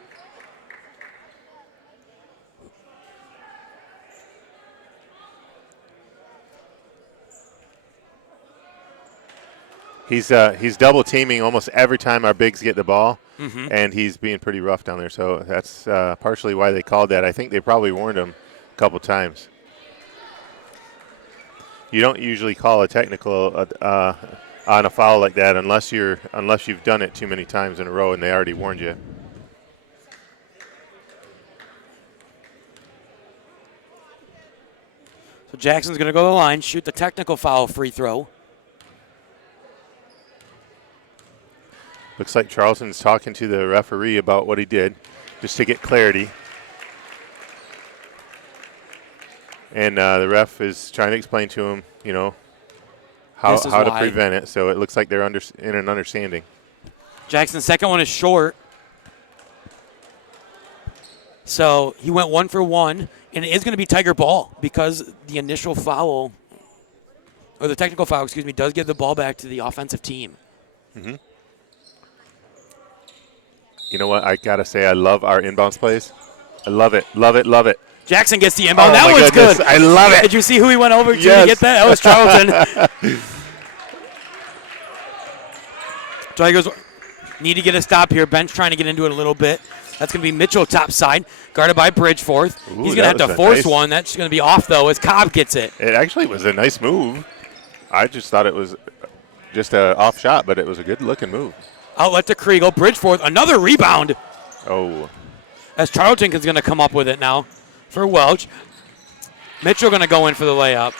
He's double teaming almost every time our bigs get the ball, and he's being pretty rough down there. So that's partially why they called that. I think they probably warned him a couple times. You don't usually call a technical on a foul like that unless you've done it too many times in a row and they already warned you. So Jackson's going to go to the line, shoot the technical foul free throw. Looks like Charlton's talking to the referee about what he did, just to get clarity. And the ref is trying to explain to him, how to prevent it. So it looks like they're in an understanding. Jackson's second one is short. So he went 1 for 1, and it is going to be Tiger ball because the initial foul, or the technical foul, does give the ball back to the offensive team. Mm-hmm. You know what? I got to say, I love our inbounds plays. I love it, love it, love it. Jackson gets the inbound. Oh, that was goodness. good. I love it. Did you see who he went over to Yes. get that? That was Charlton. Tigers need to get a stop here. Bench trying to get into it a little bit. That's going to be Mitchell top side, guarded by Bridgeforth. He's going to have to force one. That's going to be off, though, as Cobb gets it. It actually was a nice move. I just thought it was just an off shot, but it was a good-looking move. Outlet to Kriegel. Bridgeforth, another rebound. Oh. As Charlton is going to come up with it now for Welch. Mitchell going to go in for the layup.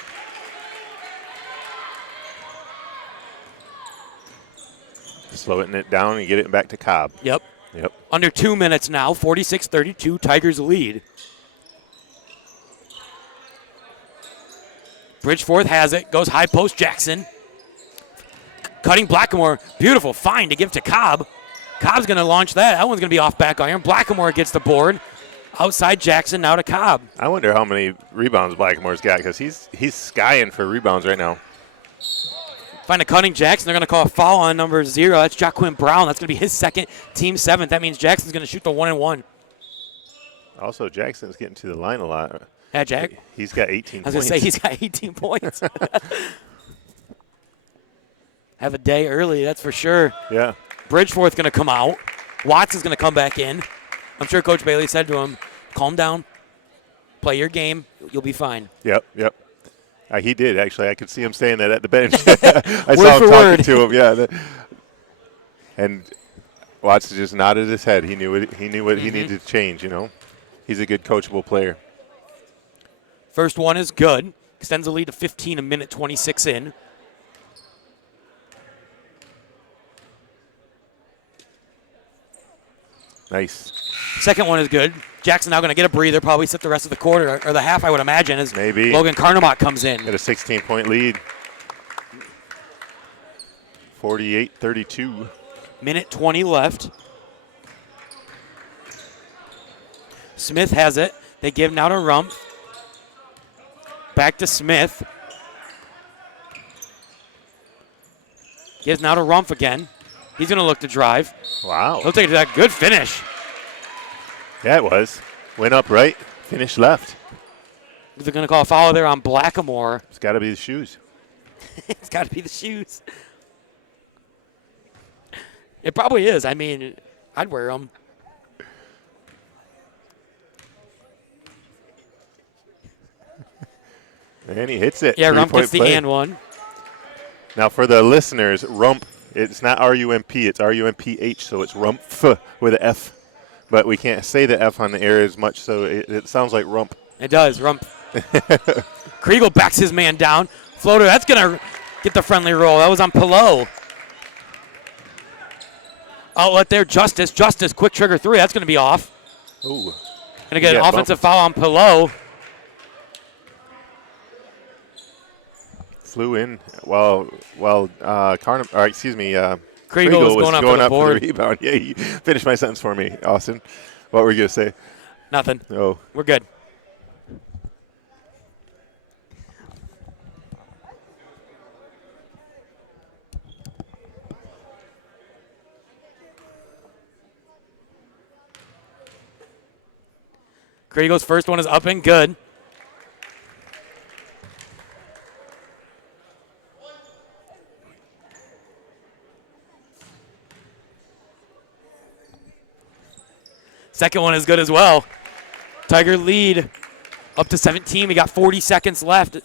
Slowing it down and get it back to Cobb. Yep. Yep. Under 2 minutes now, 46-32, Tigers lead. Bridgeforth has it, goes high post Jackson. Cutting Blackamore, beautiful find to give to Cobb. Cobb's going to launch that. That one's going to be off back iron. Blackamore gets the board. Outside Jackson, now to Cobb. I wonder how many rebounds Blackamore's got because he's skying for rebounds right now. Find a cutting Jackson. They're going to call a foul on number 0. That's Jaquin Brown. That's going to be his second, team 7th. That means Jackson's going to shoot the 1-and-1. Also, Jackson's getting to the line a lot. Yeah, Jack. He's got 18 I was points. going to say he's got 18 points. Have a day early, that's for sure. Yeah. Bridgeforth's going to come out. Watts is going to come back in. I'm sure Coach Bailey said to him, calm down, play your game, you'll be fine. Yep. He did, actually. I could see him saying that at the bench. I saw him talking to him, yeah. And Watts just nodded his head. He knew what he needed to change, He's a good coachable player. First one is good. Extends the lead to 15, a minute 26 in. Nice. Second one is good. Jackson now going to get a breather, probably sit the rest of the quarter, or the half, I would imagine, as Maybe. Logan Carnamock comes in. Got a 16-point lead. 48-32. Minute 20 left. Smith has it. They give now to Rump. Back to Smith. Gives now to Rumpf again. He's going to look to drive. Wow. He'll take that. Good finish. Yeah, it was. Went up right, finished left. They're going to call a foul there on Blackamore. It's got to be the shoes. It's got to be the shoes. It probably is. I mean, I'd wear them. And he hits it. Yeah, Rump gets the play. and one. Now, for the listeners, Rump, it's not R-U-M-P, it's R-U-M-P-H, so it's Rump with an F. But we can't say the F on the air as much, so it sounds like Rump. It does, Rump. Kriegel backs his man down. Floater, that's going to get the friendly roll. That was on Pillow. Outlet there, Justice, quick trigger 3. That's going to be off. Ooh. Going to get an offensive foul on Pillow. Flew in while Kriegel was going up for the board. For the rebound. Yeah, you finished my sentence for me, Austin. What were you going to say? Nothing. Oh. We're good. Kriegel's first one is up and good. Second one is good as well. Tiger lead up to 17. We got 40 seconds left.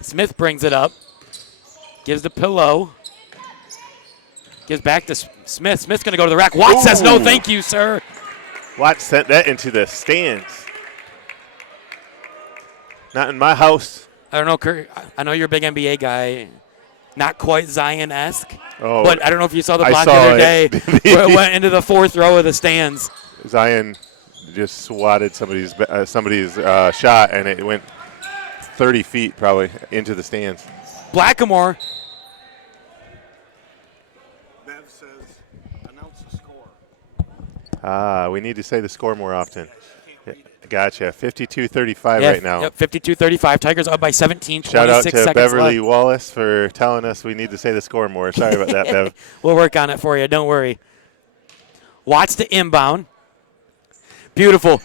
Smith brings it up. Gives the Pillow. Gives back to Smith. Smith's going to go to the rack. Watts says no, thank you, sir. Watts sent that into the stands. Not in my house. I don't know, Kurt. I know you're a big NBA guy. Not quite Zion-esque. Oh, But I don't know if you saw the I block the saw other day it. where it went into the 4th row of the stands. Zion just swatted somebody's shot, and it went 30 feet probably into the stands. Blackamore. Bev says, announce the score. We need to say the score more often. Yeah, gotcha. 52-35 right now. Yep, 52-35. Tigers up by 17, 26 Shout out to seconds Beverly left. Wallace for telling us we need to say the score more. Sorry about that, Bev. We'll work on it for you. Don't worry. Watts to inbound. Beautiful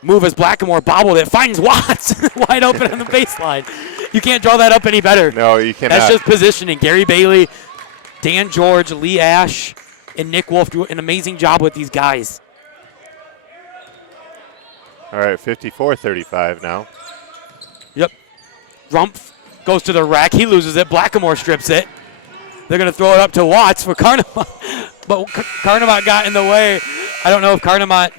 move as Blackamore bobbled it. Finds Watts wide open on the baseline. You can't draw that up any better. No, you cannot. That's just positioning. Gary Bailey, Dan George, Lee Ash, and Nick Wolf do an amazing job with these guys. All right, 54-35 now. Yep. Rumpf goes to the rack. He loses it. Blackamore strips it. They're going to throw it up to Watts for Carnamont. But Carnamont got in the way. I don't know if Carnamont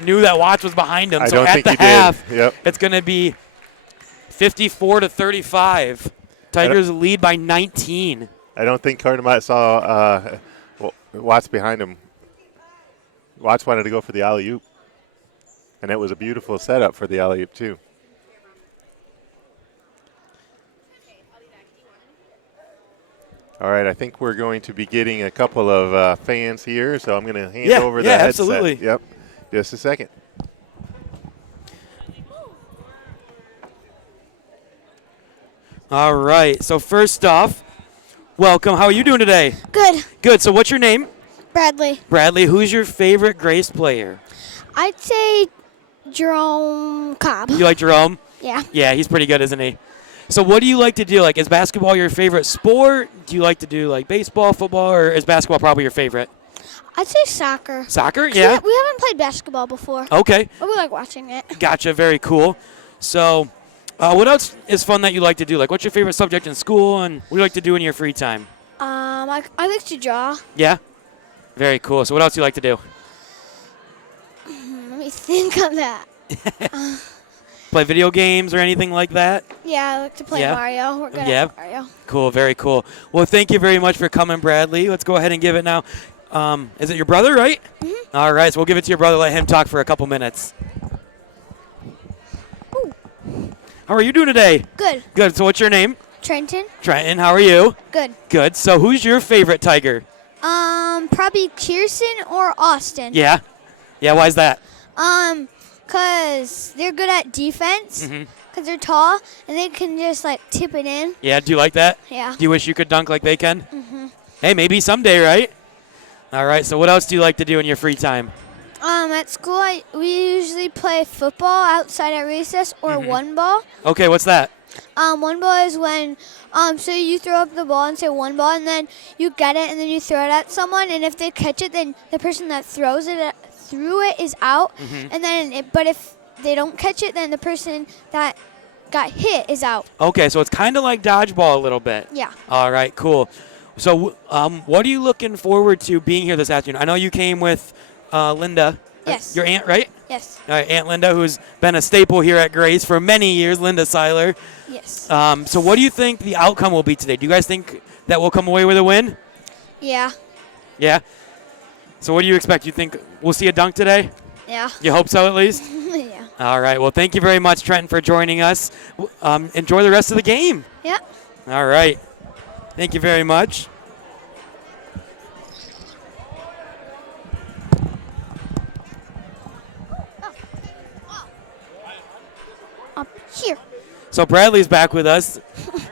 knew that Watts was behind him. I So don't at think the he half, did. Yep. it's going to be 54-35. Tigers lead by 19. I don't think Carnamont saw Watts behind him. Watts wanted to go for the alley-oop. And it was a beautiful setup for the alley-oop, too. All right, I think we're going to be getting a couple of fans here, so I'm going to hand over the headset. Absolutely. Yep, just a second. All right, so first off, welcome. How are you doing today? Good. Good. So what's your name? Bradley. Bradley. Who's your favorite Grace player? I'd say Jerome Cobb. You like Jerome? Yeah. Yeah, he's pretty good, isn't he? So what do you like to do? Like, is basketball your favorite sport? Do you like to do, like, baseball, football, or is basketball probably your favorite? I'd say soccer. Soccer? 'Cause Yeah. We haven't played basketball before. Okay. But we like watching it. Gotcha. Very cool. So what else is fun that you like to do? Like, what's your favorite subject in school, and what do you like to do in your free time? I like to draw. Yeah? Very cool. So what else do you like to do? Let me think of that. Play video games or anything like that? Yeah, I like to play Yeah. Mario. We're good Yeah. at Mario. Cool. Very cool. Well, thank you very much for coming, Bradley. Let's go ahead and give it now. Is it your brother, right? Mm-hmm. All right. So we'll give it to your brother. Let him talk for a couple minutes. Ooh. How are you doing today? Good. Good. So what's your name? Trenton. Trenton. How are you? Good. Good. So who's your favorite Tiger? Probably Kirsten or Austin. Yeah. Yeah. Why is that? Cause they're good at defense. Mm-hmm. Cause they're tall and they can just like tip it in. Yeah. Do you like that? Yeah. Do you wish you could dunk like they can? Mm-hmm. Hey, maybe someday, right? All right. So what else do you like to do in your free time? At school, we usually play football outside at recess or one ball. Okay. What's that? One ball is when, so you throw up the ball and say one ball, and then you get it, and then you throw it at someone, and if they catch it, then the person that threw it is out, and then, but if they don't catch it, then the person that got hit is out. Okay. So it's kind of like dodgeball a little bit. Yeah. All right. Cool. So what are you looking forward to being here this afternoon? I know you came with Linda. Yes. Your aunt, right? Yes. All right, Aunt Linda, who's been a staple here at Grace for many years, Linda Seiler. Yes. So what do you think the outcome will be today? Do you guys think that we'll come away with a win? Yeah. Yeah? So what do you expect? You think we'll see a dunk today? Yeah. You hope so, at least? Yeah. All right. Well, thank you very much, Trenton, for joining us. Enjoy the rest of the game. Yep. All right. Thank you very much. Up here. So Bradley's back with us.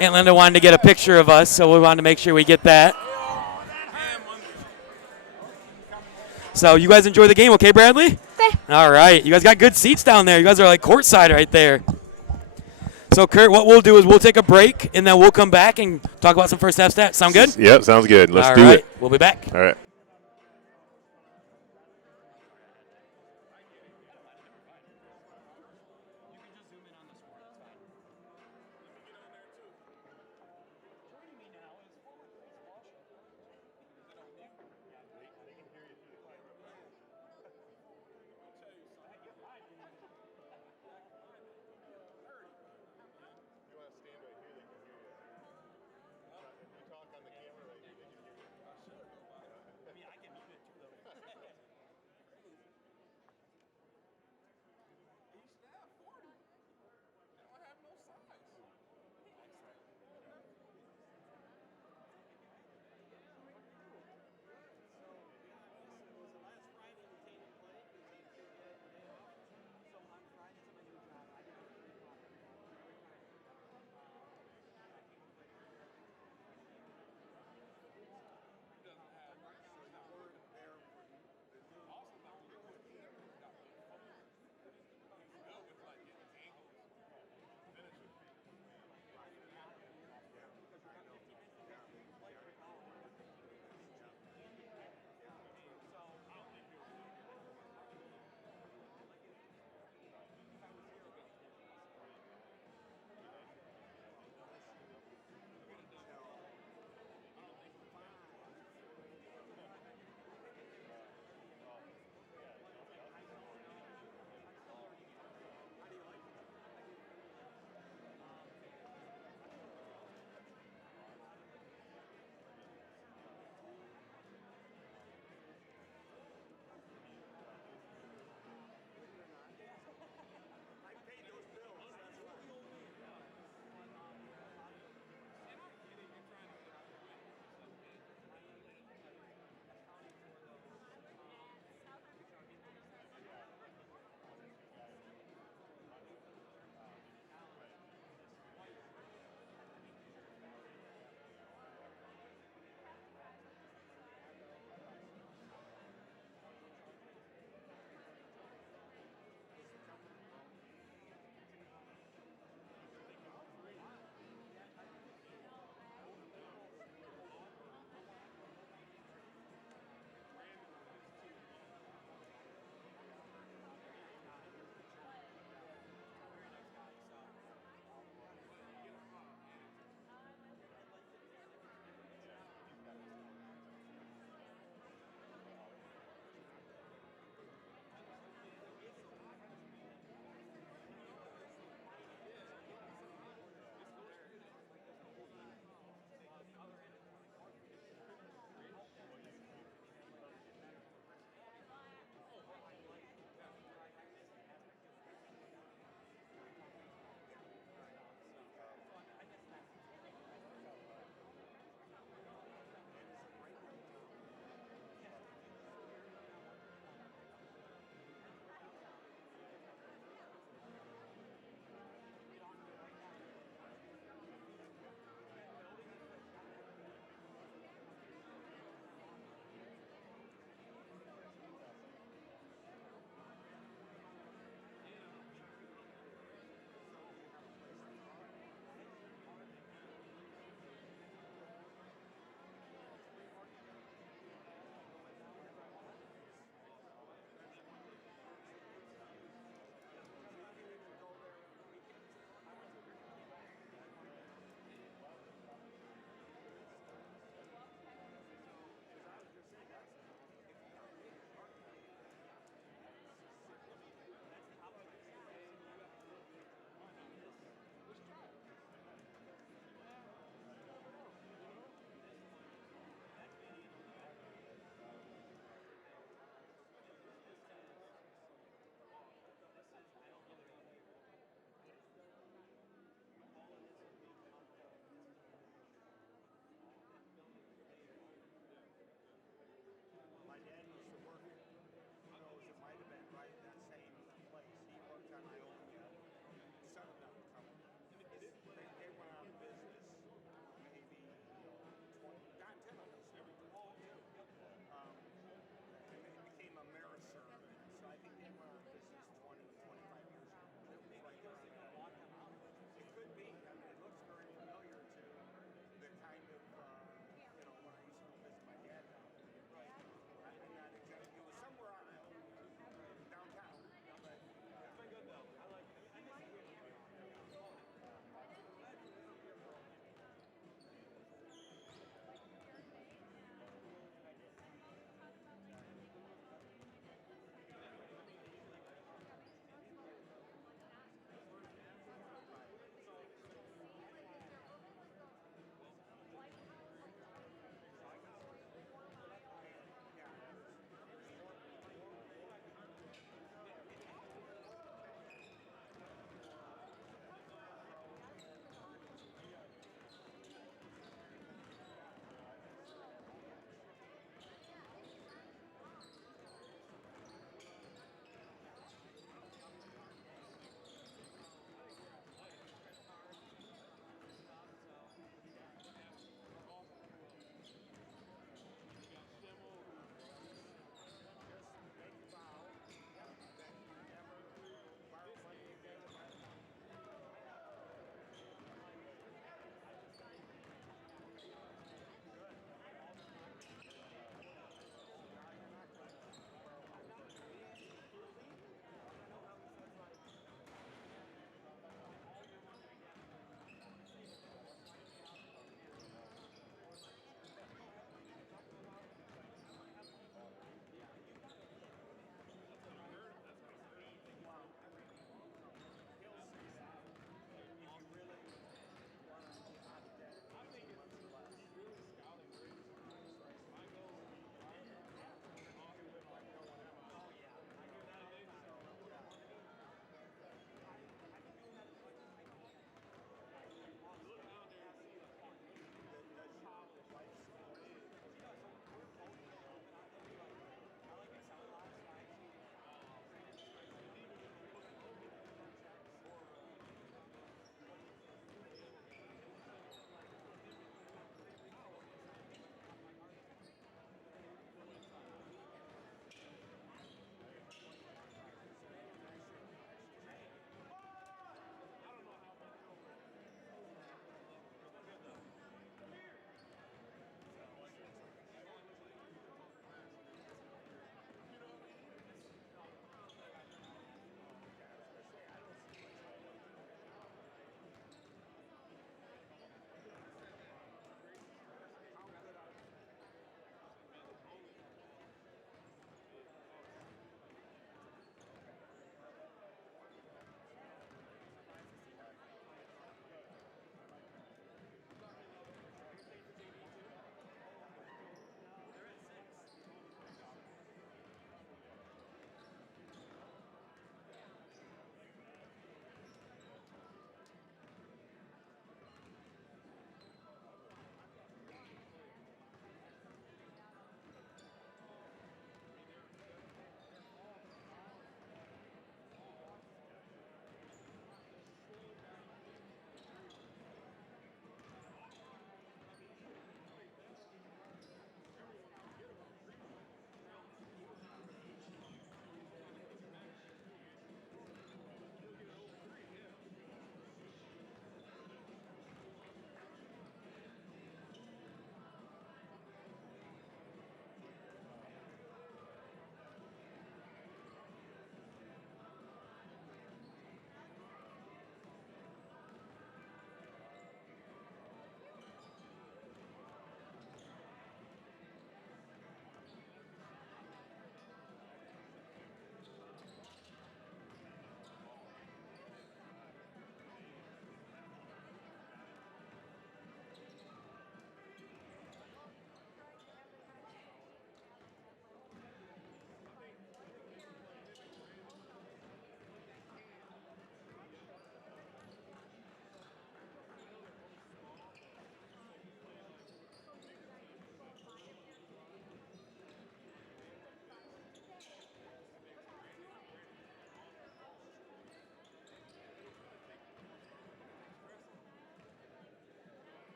Aunt Linda wanted to get a picture of us, so we wanted to make sure we get that. So you guys enjoy the game, okay, Bradley? Okay. All right. You guys got good seats down there. You guys are like courtside right there. So, Kurt, what we'll do is we'll take a break, and then we'll come back and talk about some first half stats. Sound good? Yep, sounds good. Let's All do right. it. We'll be back. All right.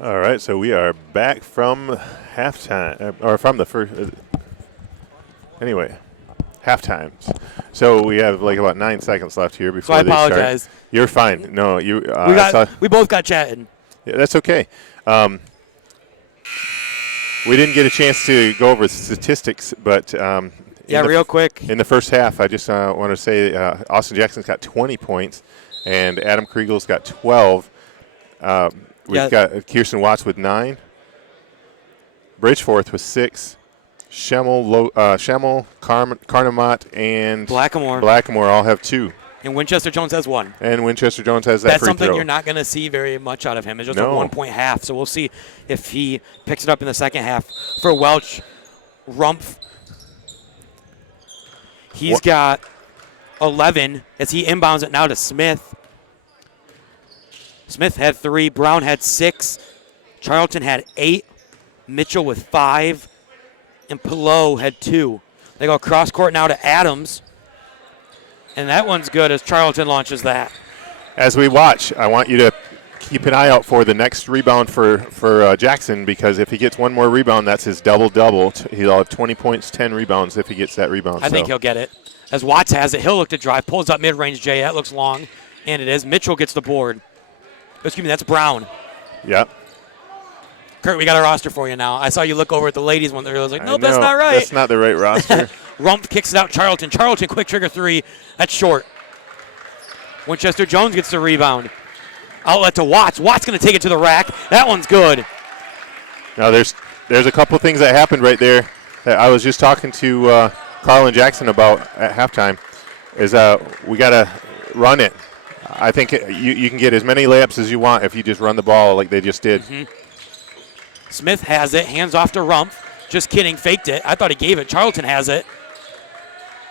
All right, so we are back from halftime, or from the first. Anyway, halftime. So we have like about 9 seconds left here before So I they start. apologize. You're fine. No, you. We both got chatting. Yeah, that's okay. We didn't get a chance to go over statistics, but Real quick. in the first half, I just want to say Austin Jackson's got 20 points, and Adam Kriegel's got 12. We've got Kirsten Watts with 9, Bridgeforth with 6, Schemmel, Carnamont, and Blackamore all have 2. And Winchester Jones has 1. And Winchester Jones has that That's free something throw. you're not going to see very much out of him. It's just No. a 1-point half. So we'll see if he picks it up in the second half. For Welch, Rumpf, he's got 11 as he inbounds it now to Smith. Smith had 3. Brown had 6. Charlton had 8. Mitchell with 5. And Pillow had 2. They go cross court now to Adams. And that one's good as Charlton launches that. As we watch, I want you to keep an eye out for the next rebound for Jackson, because if he gets one more rebound, that's his double-double. He'll have 20 points, 10 rebounds if he gets that rebound. I think he'll get it. As Watts has it, he'll look to drive, pulls up mid-range Jay. That looks long, and it is. Mitchell gets the board. Excuse me, that's Brown. Yep. Kurt, we got a roster for you now. I saw you look over at the ladies one. I was like, nope, that's not right. That's not the right roster. Rumpf kicks it out. Charlton, quick trigger 3. That's short. Winchester Jones gets the rebound. Outlet to Watts. Watts going to take it to the rack. That one's good. Now there's a couple things that happened right there that I was just talking to Carl and Jackson about at halftime. Is we got to run it. I think you can get as many layups as you want if you just run the ball like they just did. Mm-hmm. Smith has it. Hands off to Rumpf. Just kidding. Faked it. I thought he gave it. Charlton has it.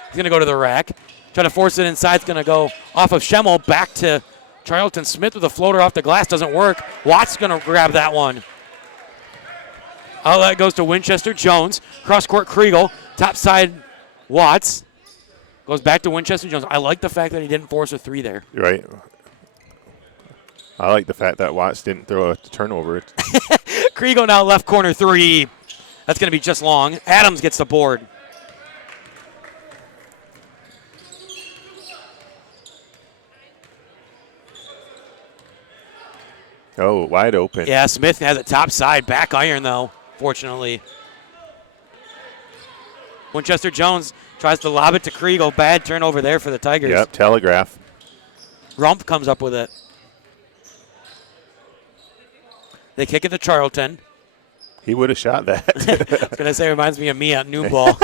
He's going to go to the rack. Try to force it inside. It's going to go off of Schemmel back to Charlton. Smith with a floater off the glass. Doesn't work. Watts going to grab that one. Outlet goes to Winchester Jones. Cross court Kriegel. Top side Watts. Goes back to Winchester Jones. I like the fact that he didn't force a 3 there. Right. I like the fact that Watts didn't throw a turnover. Kriegel now left corner 3. That's going to be just long. Adams gets the board. Oh, wide open. Yeah, Smith has it top side. Back iron, though, fortunately. Winchester Jones tries to lob it to Kriegel. Bad turnover there for the Tigers. Yep, telegraph. Rumpf comes up with it. They kick it to Charlton. He would have shot that. I was going to say, reminds me of me at noon ball.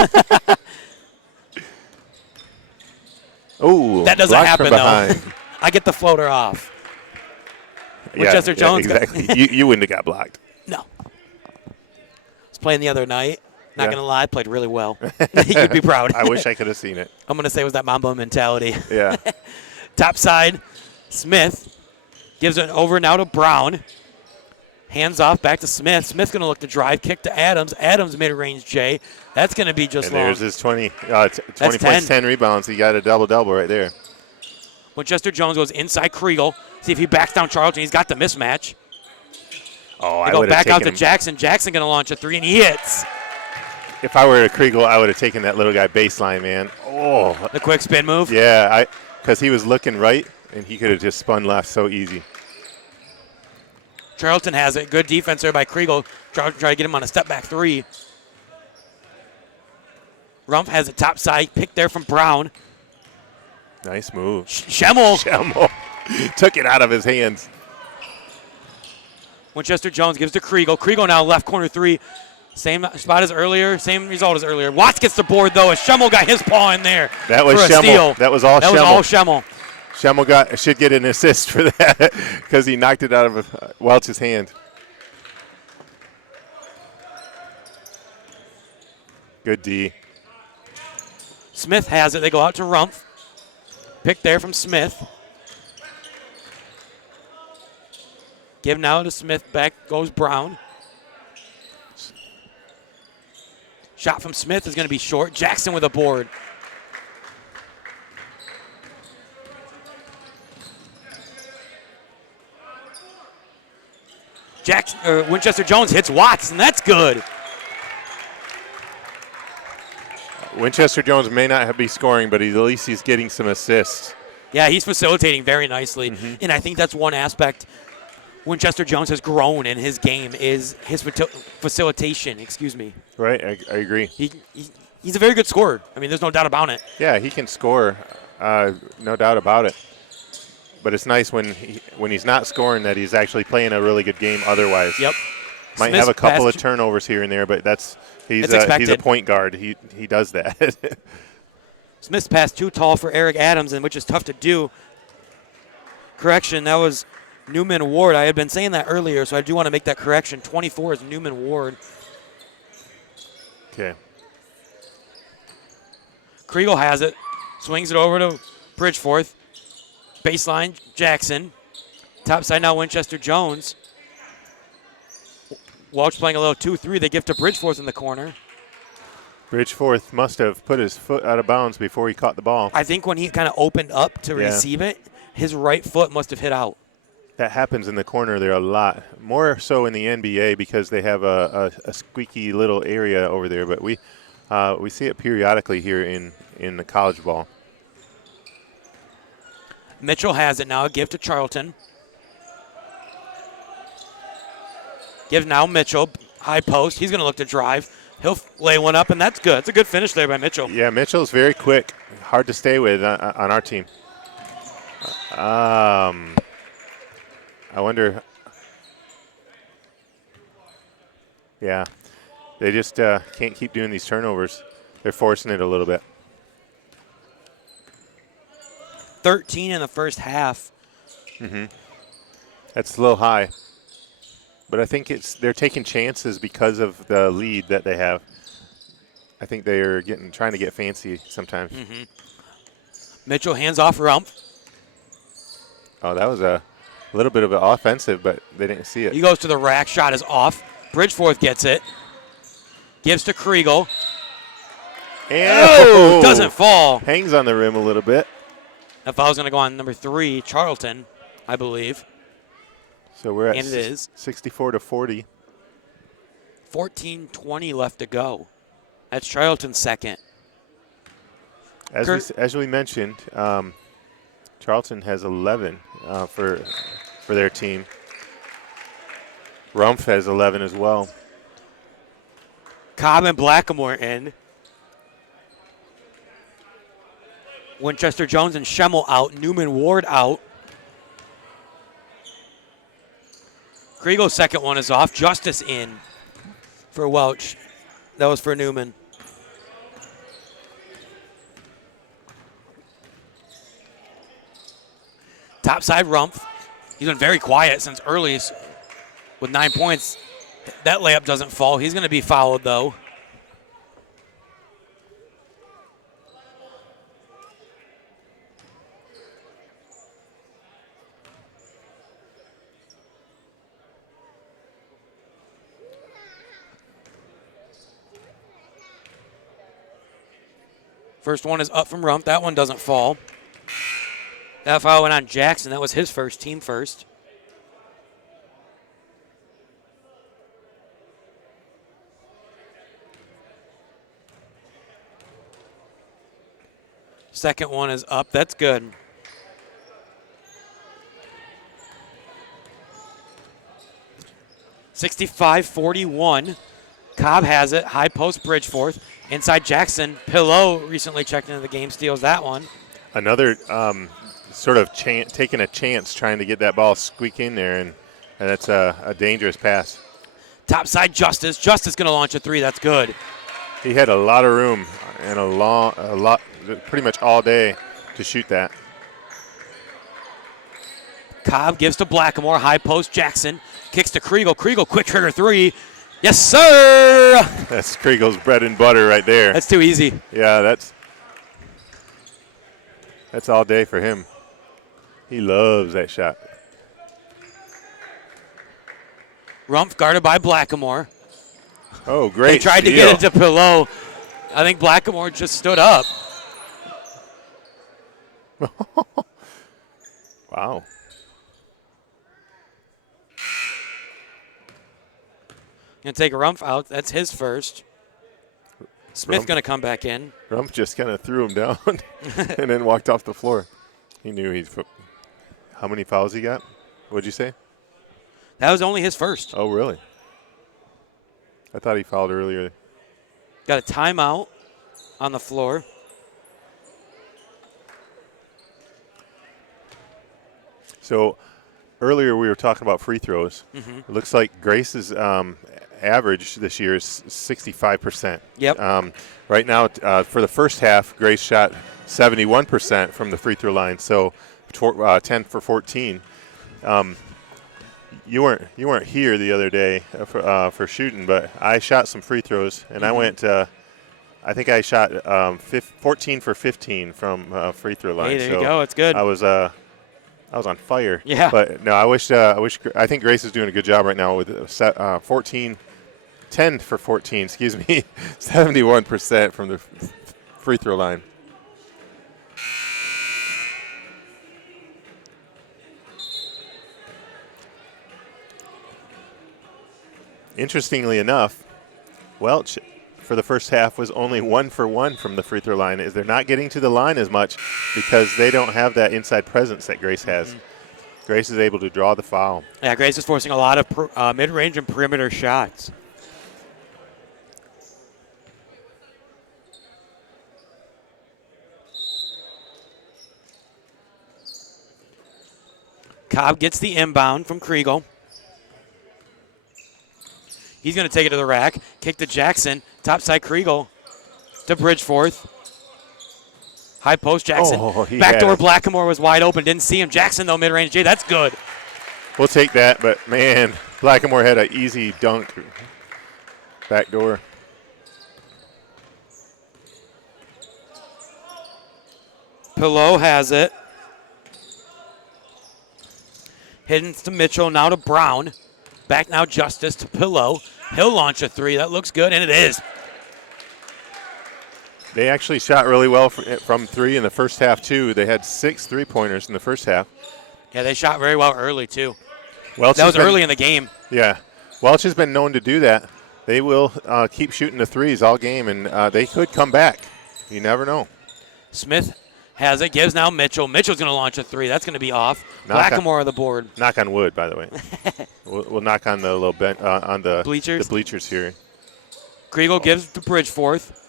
Oh, that doesn't happen, though. I get the floater off. Winchester Jones. Exactly. you wouldn't have got blocked. No. I was playing the other night. Not going to lie, I played really well. You'd You'd be proud. I wish I could have seen it. I'm going to say it was that Mamba mentality. Yeah. Top side, Smith gives it over now to Brown. Hands off back to Smith. Smith's going to look to drive, kick to Adams. Adams mid-range J. That's going to be just and long. There's his 20 points, 10 rebounds. He got a double-double right there. Winchester Jones goes inside Kriegel. See if he backs down Charlton. He's got the mismatch. Oh, I go back out to Jackson. Jackson going to launch a 3, and he hits. If I were a Kriegel, I would have taken that little guy baseline, man. Oh. The quick spin move? Yeah, because he was looking right, and he could have just spun left so easy. Charlton has it. Good defense there by Kriegel. Try to get him on a step-back 3. Rumpf has it top side. Pick there from Brown. Nice move. Schemmel took it out of his hands. Winchester Jones gives to Kriegel. Kriegel now left corner 3. Same spot as earlier. Same result as earlier. Watts gets the board, though, as Schemmel got his paw in there. That was for a Schemmel. Steal. That was all Schemmel. That was all Schemmel. Schemmel should get an assist for that because he knocked it out of Welch's hand. Good D. Smith has it. They go out to Rumpf. Pick there from Smith. Give now to Smith. Back goes Brown. Shot from Smith is going to be short. Jackson with a board. Winchester Jones hits Watts, and that's good. Winchester Jones may not be scoring, but at least he's getting some assists. Yeah, he's facilitating very nicely, and I think that's one aspect Winchester Jones has grown in his game is his facilitation. Excuse me. Right, I agree. He's a very good scorer. I mean, there's no doubt about it. Yeah, he can score, no doubt about it. But it's nice when he's not scoring that he's actually playing a really good game otherwise. Yep. Might Smith's have a couple of pass- turnovers here and there, but he's It's a expected. point guard. He does that. Smith's pass too tall for Eric Adams, and which is tough to do. Correction, that was Newman Ward. I had been saying that earlier, so I do want to make that correction. 24 is Newman Ward. Okay. Kriegel has it. Swings it over to Bridgeforth. Baseline, Jackson. Top side now, Winchester Jones. Welch playing a little 2-3. They give to Bridgeforth in the corner. Bridgeforth must have put his foot out of bounds before he caught the ball. I think when he kind of opened up to receive it, his right foot must have hit out. That happens in the corner there a lot. More so in the NBA because they have a squeaky little area over there, but we see it periodically here in the college ball. Mitchell has it now. A give to Charlton. Give now Mitchell. High post. He's going to look to drive. He'll lay one up, and that's good. It's a good finish there by Mitchell. Yeah, Mitchell's very quick. Hard to stay with on our team. I wonder. Yeah, they just can't keep doing these turnovers. They're forcing it a little bit. 13 in the first half. That's a little high. But I think they're taking chances because of the lead that they have. I think they are trying to get fancy sometimes. Mitchell hands off Rumpf. Oh, that was a little bit of an offensive, but they didn't see it. He goes to the rack. Shot is off. Bridgeforth gets it. Gives to Kriegel. And doesn't fall. Hangs on the rim a little bit. That foul's going to go on number 3, Charlton, I believe. So we're at And it is. 64-40. 14:20 left to go. That's Charlton's second. As we mentioned, Charlton has 11 for their team. Rumpf has 11 as well. Cobb and Blackamore in. Winchester Jones and Schemmel out. Newman Ward out. Kriegel's second one is off. Justice in for Welch. That was for Newman. Topside Rumpf. He's been very quiet since early with 9 points. That layup doesn't fall. He's going to be fouled, though. First one is up from Rumpf. That one doesn't fall. That foul went on Jackson. That was his first, team first. Second one is up. That's good. (65-41). Cobb has it. High post Bridgeforth. Inside Jackson. Pillow recently checked into the game. Steals that one. Another sort of taking a chance trying to get that ball squeak in there, and that's a dangerous pass. Topside Justice. Justice going to launch a three. That's good. He had a lot of room and a lot, pretty much all day to shoot that. Cobb gives to Blackamore. High post Jackson. Kicks to Kriegel. Kriegel, quick trigger three. Yes, sir. That's Kriegel's bread and butter right there. That's too easy. Yeah, that's all day for him. He loves that shot. Rumpf guarded by Blackamore. Oh, great They tried to get it to Pillow. I think Blackamore just stood up. Wow. Gonna take Rumpf out. That's his first. Smith gonna come back in. Rumpf just kind of threw him down and then walked off the floor. He knew he'd. How many fouls he got? What'd you say? That was only his first. Oh, really? I thought he fouled earlier. Got a timeout on the floor. So earlier we were talking about free throws. It looks like Grace's average this year is 65%. Yep. Right now, for the first half, Grace shot 71% from the free throw line, so 10 for 14. You weren't here the other day for shooting, but I shot some free throws, and I went. I think I shot 14 for 15 from free throw line. Hey, there so you go. It's good. I was on fire. Yeah. But no, I think Grace is doing a good job right now with 10 for 14. Excuse me, 71% from the free throw line. Interestingly enough, Welch for the first half was only 1 for 1 from the free throw line. They're not getting to the line as much because they don't have that inside presence that Grace has. Grace is able to draw the foul. Yeah, Grace is forcing a lot of mid-range and perimeter shots. Cobb gets the inbound from Kriegel. He's going to take it to the rack. Kick to Jackson. Topside Kriegel to Bridgeforth. High post Jackson. Oh, he Backdoor had it. Blackamore was wide open. Didn't see him. Jackson, though, mid-range. Jay, that's good. We'll take that, but, man, Blackamore had an easy dunk. Backdoor. Pillow has it. Hidden to Mitchell, now to Brown. Back now Justice to Pillow. He'll launch a three. That looks good, and it is. They actually shot really well from three in the first half, too. They had 6 3-pointers in the first half. Yeah, they shot very well early, too. Welch That was has been- early in the game. Yeah. Welch has been known to do that. They will keep shooting the threes all game, and they could come back. You never know. Smith has it, gives now Mitchell. Mitchell's going to launch a three. That's going to be off. Knock on- Blackamore on the board. Knock on wood, by the way. we'll knock on the little on the Bleachers? The bleachers here. Kriegel gives to Bridgeforth.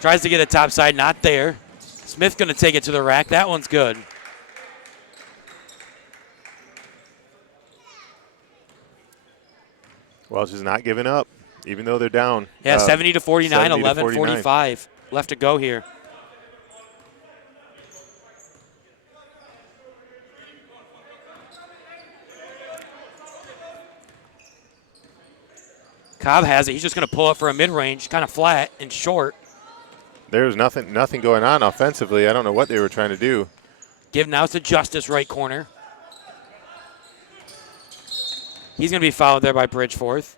Tries to get a top side, not there. Smith going to take it to the rack. That one's good. Welch is not giving up, even though they're down. Yeah, 70 to 49, 70 to 11:45 left to go here. Cobb has it. He's just going to pull up for a mid-range, kind of flat and short. There's nothing going on offensively. I don't know what they were trying to do. Give now to Justice, right corner. He's going to be fouled there by Bridgeforth.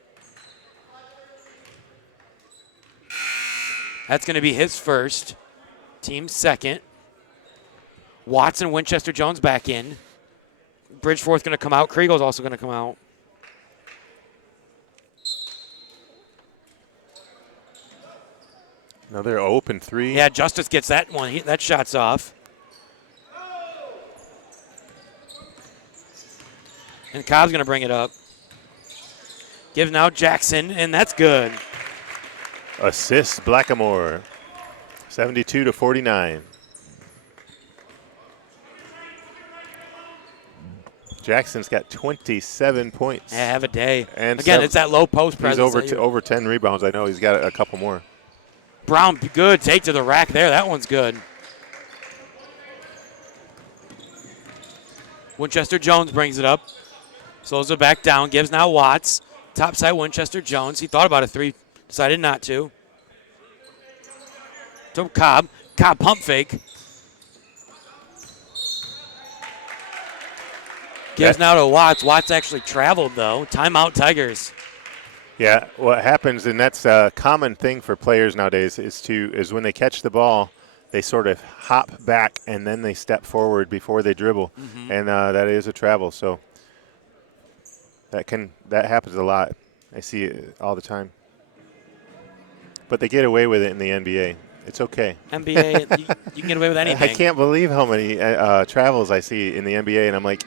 That's going to be his first. Team second. Watson, Winchester Jones back in. Bridgeforth going to come out. Kriegel's also going to come out. Another open three. Yeah, Justice gets that one. That shot's off. And Cobb's going to bring it up. Gives now Jackson, and that's good. Assist Blackamore. 72 to 49. Jackson's got 27 points. Yeah, have a day. And again, it's that low post He's presence. over 10 rebounds. I know he's got a couple more. Brown, good take to the rack there. That one's good. Winchester Jones brings it up. Slows it back down. Gives now Watts. Topside Winchester Jones. He thought about a three. Decided not to. To Cobb. Cobb pump fake. Gives now to Watts. Watts actually traveled, though. Timeout Tigers. Yeah, what happens, and that's a common thing for players nowadays, is when they catch the ball, they sort of hop back and then they step forward before they dribble, and that is a travel. So that happens a lot. I see it all the time. But they get away with it in the NBA. It's okay. NBA, you can get away with anything. I can't believe how many travels I see in the NBA, and I'm like,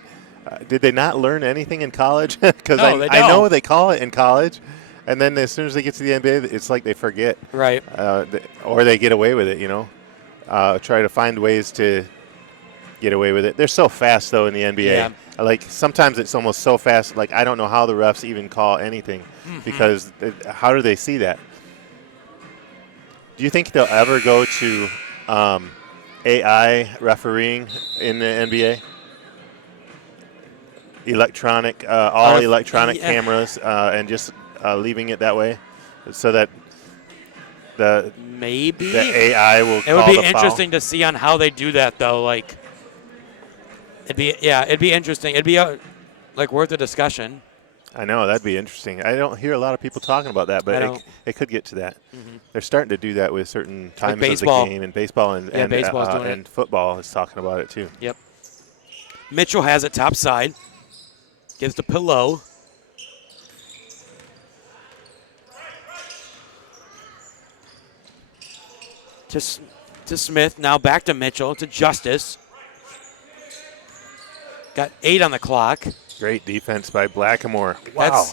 did they not learn anything in college? Because No, they I know don't. they call it in college, and then as soon as they get to the NBA, it's like they forget. Right. Or they get away with it, try to find ways to get away with it. They're so fast, though, in the NBA. Yeah. Like, sometimes it's almost so fast, like, I don't know how the refs even call anything because how do they see that? Do you think they'll ever go to AI refereeing in the NBA? Electronic, electronic cameras, and just leaving it that way, so that Maybe the AI will. It would call be the foul? interesting to see on how they do that, though. Like, it'd be interesting. It'd be worth a discussion. I know, that'd be interesting. I don't hear a lot of people talking about that, I but don't. it could get to that. They're starting to do that with certain times of baseball. the game, and baseball and baseball's doing and football is talking about it too. Yep. Mitchell has it top side. Gives to Pillow. To Smith. Now back to Mitchell. To Justice. Got 8 on the clock. Great defense by Blackamore. Wow.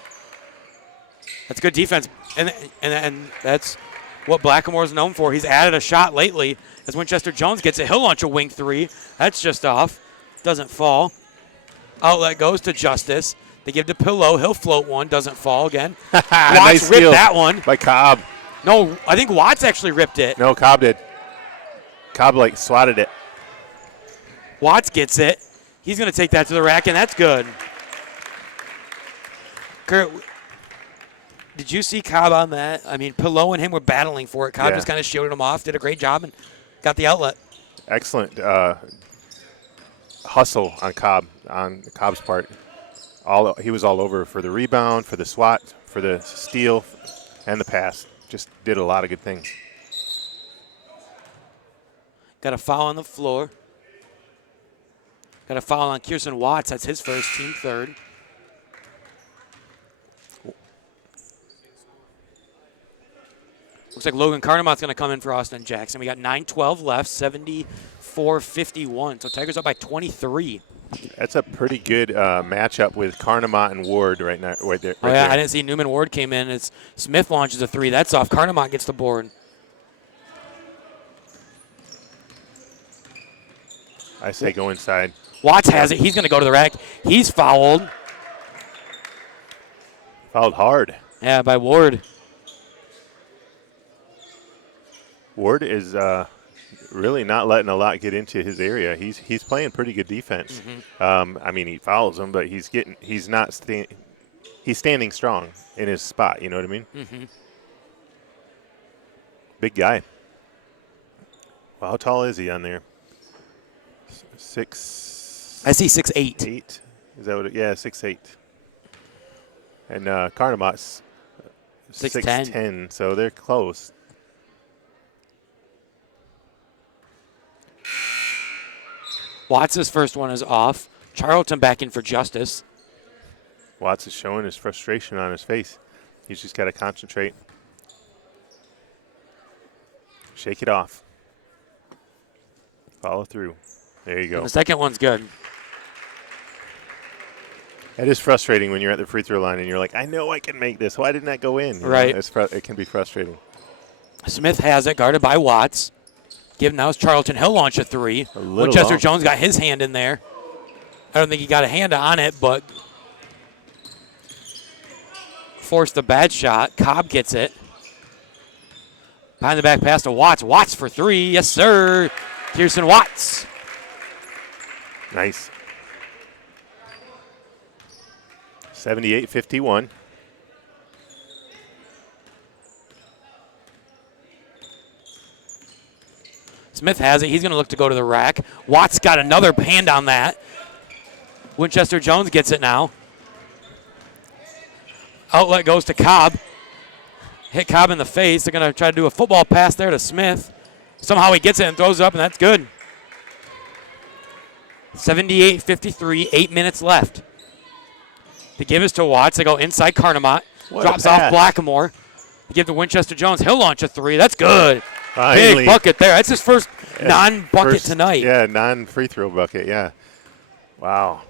That's good defense, and that's what Blackamore's known for. He's added a shot lately. As Winchester Jones gets it, he'll launch a wing 3. That's just off. Doesn't fall. Outlet goes to Justice. They give to Pillow. He'll float one. Doesn't fall again. Watts Nice ripped steal that one. by Cobb. No, I think Watts actually ripped it. No, Cobb did. Cobb swatted it. Watts gets it. He's going to take that to the rack, and that's good. Kurt, did you see Cobb on that? I mean, Pillow and him were battling for it. Cobb just kind of shielded him off, did a great job, and got the outlet. Excellent hustle on Cobb's part. He was all over for the rebound, for the swat, for the steal, and the pass. Just did a lot of good things. Got a foul on the floor. Got a foul on Kirsten Watts. That's his first, team third. Looks like Logan Carnamont's going to come in for Austin Jackson. We got 9:12 left, 74-51. So Tigers up by 23. That's a pretty good matchup with Carnamont and Ward right now. Right there. I didn't see Newman Ward came in as Smith launches a 3. That's off. Carnamont gets the board. I say go inside. Watts has it. He's going to go to the rack. He's fouled. Fouled hard. Yeah, by Ward. Ward is really not letting a lot get into his area. He's playing pretty good defense. I mean, he fouls him, but he's standing strong in his spot. You know what I mean? Big guy. Well, how tall is he on there? 6. I see 6'8". 8. Is that what it? Yeah, 6'8". And Carnamont's 6'10". So they're close. Watts' first one is off. Charlton back in for Justice. Watts is showing his frustration on his face. He's just got to concentrate. Shake it off. Follow through. There you go. And the second one's good. It is frustrating when you're at the free throw line and you're like, I know I can make this. Why didn't that go in? You know, Right. it can be frustrating. Smith has it, guarded by Watts. Give now is Charlton. He'll launch a 3. Winchester Jones got his hand in there. I don't think he got a hand on it, but forced the bad shot. Cobb gets it. Behind the back pass to Watts. Watts for 3. Yes, sir. Kirsten Watts. Nice. 78-51. Smith has it. He's going to look to go to the rack. Watts got another hand on that. Winchester Jones gets it now. Outlet goes to Cobb. Hit Cobb in the face. They're going to try to do a football pass there to Smith. Somehow he gets it and throws it up, and that's good. 78-53, 8 minutes left. The give is to Watts. They go inside Carnamont. What a Drops off pass. Blackamore. Give to Winchester Jones. He'll launch a three. That's good. Finally. Big bucket there. That's his first Yeah, non-bucket first- tonight. Yeah, non-free throw bucket, yeah. Wow.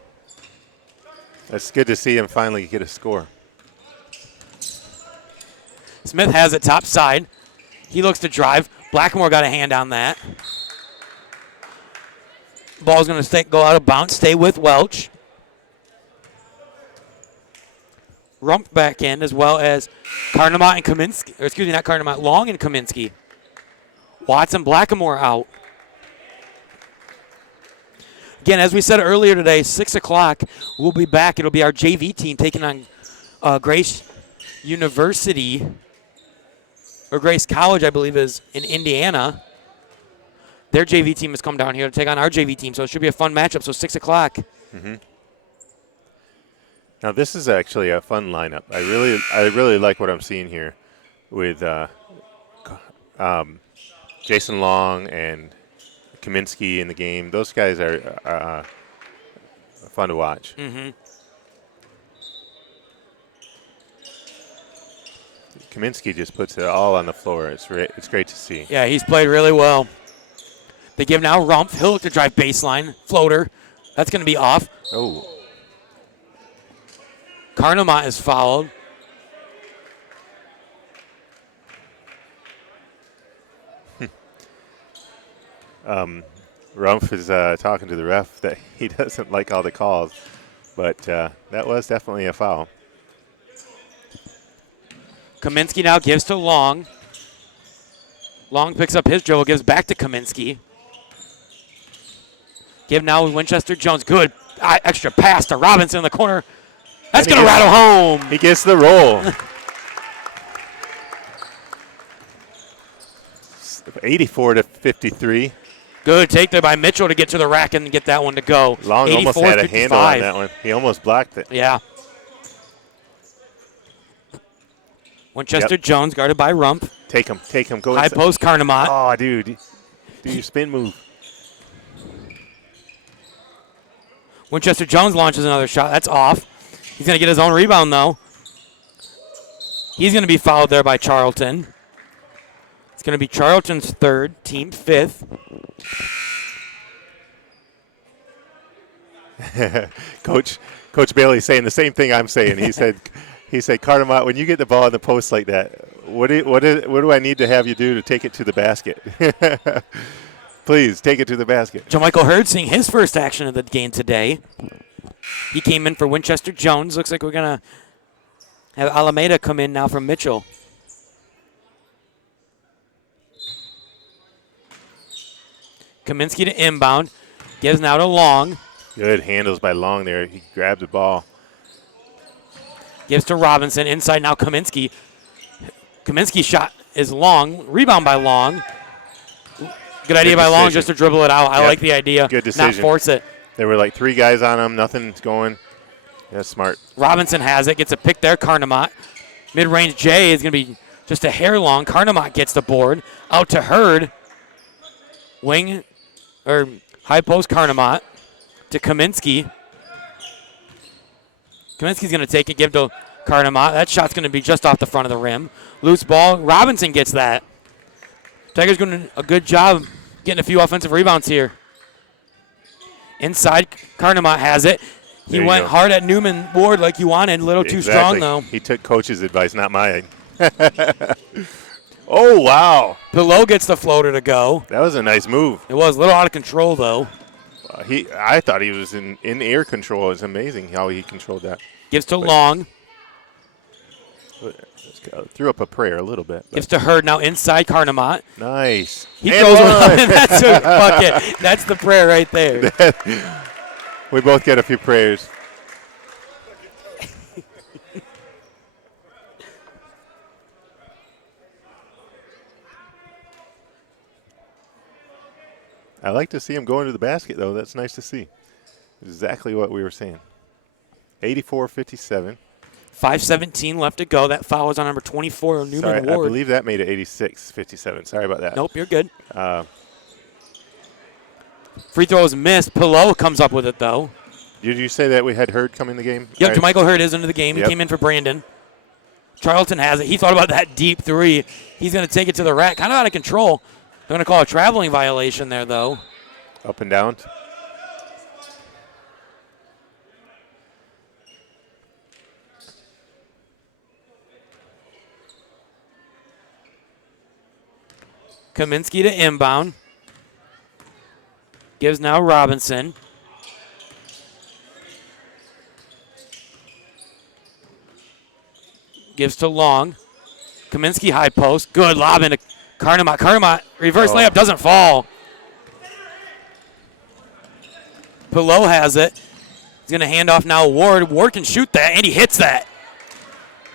That's good to see him finally get a score. Smith has it top side. He looks to drive. Blackamore got a hand on that. Ball's going to go out of bounds, stay with Welch. Rump back in, as well as Carnamont and Kaminsky. Or excuse me, not Carnamont, Long and Kaminsky. Watson, Blackamore out. Again, as we said earlier today, 6 o'clock, we'll be back. It'll be our JV team taking on Grace University, or Grace College, I believe, is in Indiana. Their JV team has come down here to take on our JV team, so it should be a fun matchup. So 6 o'clock. Mm-hmm. Now this is actually a fun lineup. I really like what I'm seeing here with Jason Long and Kaminsky in the game. Those guys are fun to watch. Mm-hmm. Kaminsky just puts it all on the floor. It's great to see. Yeah, he's played really well. They give now Rumpf. He'll look to drive baseline. Floater. That's going to be off. Oh. Carnamont is fouled. Rumpf is talking to the ref that he doesn't like all the calls, but that was definitely a foul. Kaminsky now gives to Long. Long picks up his dribble, gives back to Kaminsky. Give now Winchester Jones. Good extra pass to Robinson in the corner. That's going to rattle home. He gets the roll. 84-53. Good take there by Mitchell to get to the rack and get that one to go. Long almost had a handle on that one. He almost blocked it. Yeah. Winchester Jones guarded by Rump. Take him. Go High inside. post Carnamont. Oh, dude. Do your spin move. Winchester Jones launches another shot. That's off. He's going to get his own rebound, though. He's going to be fouled there by Charlton. It's going to be Charlton's third, team fifth. Coach Bailey saying the same thing I'm saying. He said, Carnamont, when you get the ball in the post like that, what do I need to have you do to take it to the basket? Please take it to the basket. JaMichael Hurd seeing his first action of the game today. He came in for Winchester Jones. Looks like we're going to have Alameda come in now from Mitchell. Kaminsky to inbound. Gives now to Long. Good handles by Long there. He grabbed the ball. Gives to Robinson. Inside now Kaminsky. Kaminsky's shot is Long. Rebound by Long. Good idea by Long just to dribble it out. I like the idea. Good decision. Not force it. There were like 3 guys on him. Nothing's going. That's smart. Robinson has it. Gets a pick there. Carnamont. Mid-range J is going to be just a hair long. Carnamont gets the board. Out to Hurd. Wing or high post Carnamont to Kaminsky. Kaminsky's going to take it, give to Carnamont. That shot's going to be just off the front of the rim. Loose ball. Robinson gets that. Tigers doing a good job getting a few offensive rebounds here. Inside, Carnamont has it. He went hard at Newman Ward like you wanted. A little too strong, though. He took coach's advice, not mine. Oh, wow. Below gets the floater to go. That was a nice move. It was a little out of control, though. I thought he was in air control. It was amazing how he controlled that. Gives to Long. Threw up a prayer a little bit. Gives to Hurd now inside Carnamont. Nice. He throws around, and that's a bucket. That's the prayer right there. We both get a few prayers. I like to see him go into the basket, though. That's nice to see. Exactly what we were saying. 84-57. 5:17 left to go. That foul was on number 24, Newman Sorry, Ward. I believe that made it 86-57. Sorry about that. Nope, you're good. Free throw is missed. Pillow comes up with it, though. Did you say that we had Hurd come in the game? Yep, All right. JaMichael Hurd is into the game. Yep. He came in for Brandon. Charlton has it. He thought about that deep three. He's going to take it to the rack. Kind of out of control. They're going to call a traveling violation there, though. Up and down. Kaminsky to inbound. Gives now Robinson. Gives to Long. Kaminsky high post. Good lob into Carnamont. Carnamont, reverse layup, doesn't fall. Pillow has it. He's going to hand off now Ward. Ward can shoot that, and he hits that.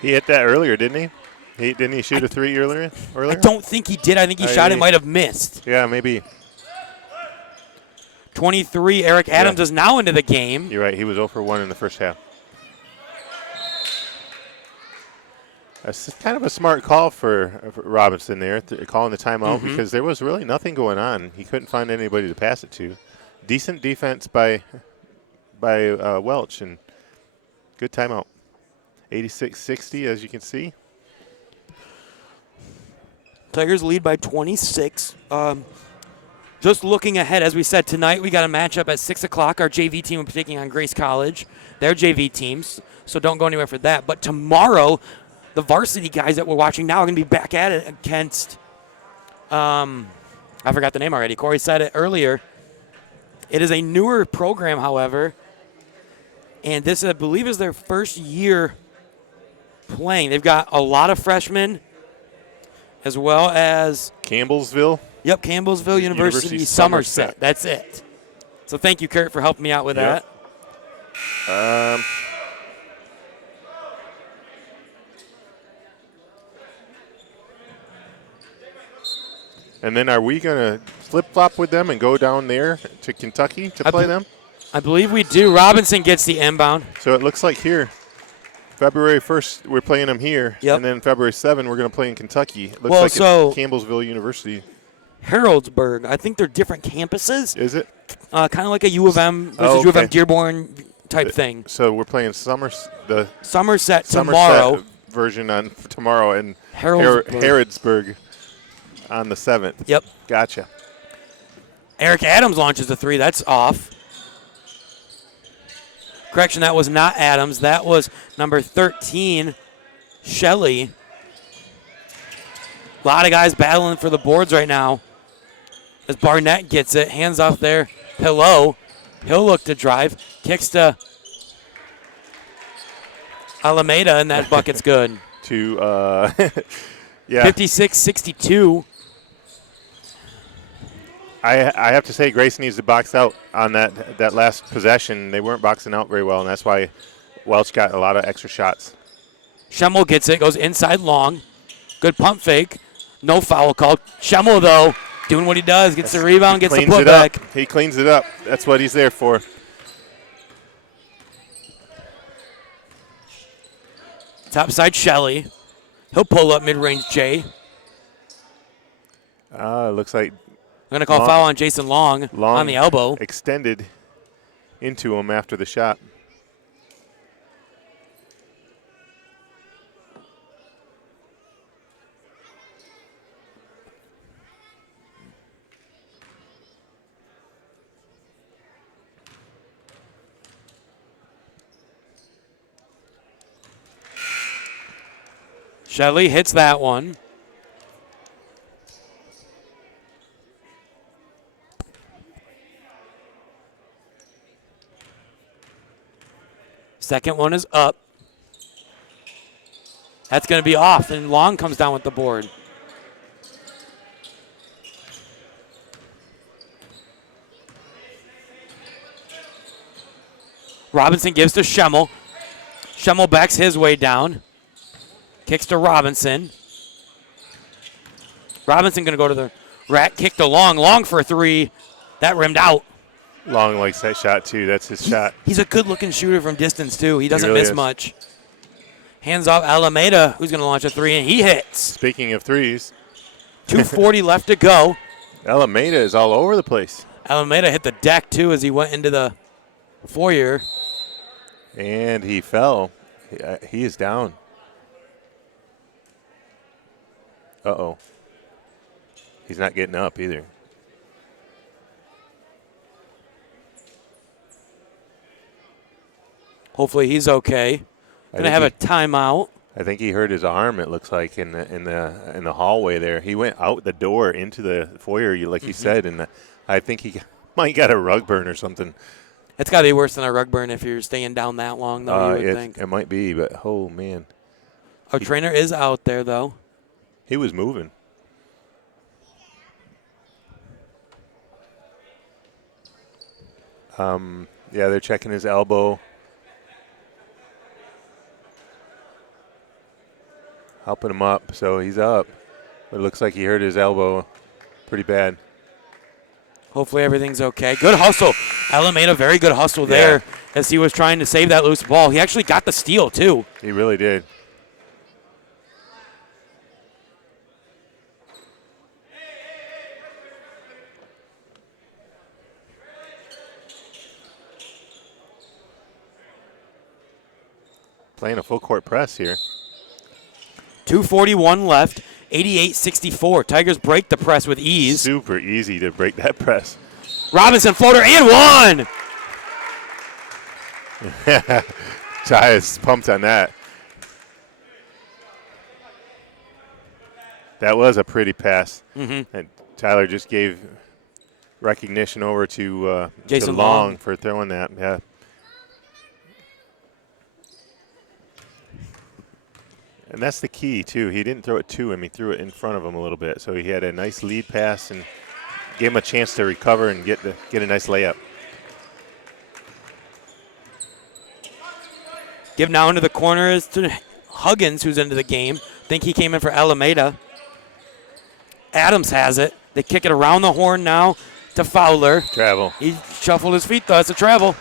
He hit that earlier, didn't he? Didn't he shoot a three earlier? I don't think he did. I think he shot it, might have missed. Yeah, maybe. 23, Eric Adams is now into the game. You're right. He was 0 for 1 in the first half. That's kind of a smart call for Robinson there, calling the timeout because there was really nothing going on. He couldn't find anybody to pass it to. Decent defense by Welch, and good timeout. 86-60, as you can see. Tigers lead by 26. Just looking ahead, as we said, tonight we got a matchup at 6 o'clock. Our JV team will be taking on Grace College. Their JV teams, so don't go anywhere for that. But tomorrow, the varsity guys that we're watching now are going to be back at it against, I forgot the name already. Corey said it earlier. It is a newer program, however, and this, I believe, is their first year playing. They've got a lot of freshmen as well as Campbellsville. Yep, Campbellsville University Somerset. That's it. So thank you, Kurt, for helping me out with that. And then are we going to flip-flop with them and go down there to Kentucky to play them? I believe we do. Robinson gets the inbound. So it looks like here, February 1st, we're playing them here. Yep. And then February 7th, we're going to play in Kentucky. It looks Well, like so it's Campbellsville University. Harrodsburg. I think they're different campuses. Is it? Kind of like a U of M versus U of M Dearborn type thing. So we're playing the Somerset tomorrow. Version on tomorrow, and Harrodsburg on the 7th. Yep. Gotcha. Eric Adams launches the three. That's off. Correction, that was not Adams. That was number 13, Shelley. A lot of guys battling for the boards right now. As Barnett gets it, hands off there. Pillow. He'll look to drive. Kicks to Alameda, and that bucket's good. Yeah. 56-62. I have to say Grace needs to box out on that last possession. They weren't boxing out very well, and that's why Welch got a lot of extra shots. Schemmel gets it, goes inside long. Good pump fake. No foul called. Schemmel, though, doing what he does. Gets the rebound, gets the putback. He cleans it up. That's what he's there for. Topside Shelley. He'll pull up mid-range J. Looks like I'm going to call foul on Jason Long on the elbow. Extended into him after the shot. Shelley hits that one. Second one is up. That's going to be off, and Long comes down with the board. Robinson gives to Schemmel. Schemmel backs his way down. Kicks to Robinson. Robinson going to go to the rack. Kick to Long. Long for a three. That rimmed out. Long likes that shot, too. That's his shot. He's a good-looking shooter from distance, too. He doesn't really miss is. much. Hands off Alameda, who's going to launch a three, and he hits. Speaking of threes. 2:40 left to go. Alameda is all over the place. Alameda hit the deck, too, as he went into the foyer. And he fell. He is down. Uh-oh. He's not getting up either. Hopefully he's okay. Gonna have a timeout. I think he hurt his arm. It looks like in the hallway there. He went out the door into the foyer, like you said, and I think he might got a rug burn or something. It's got to be worse than a rug burn if you're staying down that long, though. You would think it might be, but oh man, our trainer is out there though. He was moving. Yeah, they're checking his elbow. Helping him up, so he's up. But it looks like he hurt his elbow pretty bad. Hopefully everything's okay. Good hustle. Alameda, very good hustle there as he was trying to save that loose ball. He actually got the steal, too. He really did. Playing a full court press here. 2:41 left, 88-64. Tigers break the press with ease. Super easy to break that press. Robinson floater and one. Ty is pumped on that. That was a pretty pass. And Tyler just gave recognition over to Jason Long Long for throwing that. Yeah. And that's the key, too. He didn't throw it to him. He threw it in front of him a little bit. So he had a nice lead pass and gave him a chance to recover and get a nice layup. Give now into the corner is to Huggins, who's into the game. Think he came in for Alameda. Adams has it. They kick it around the horn now to Fowler. Travel. He shuffled his feet, though. It's a travel.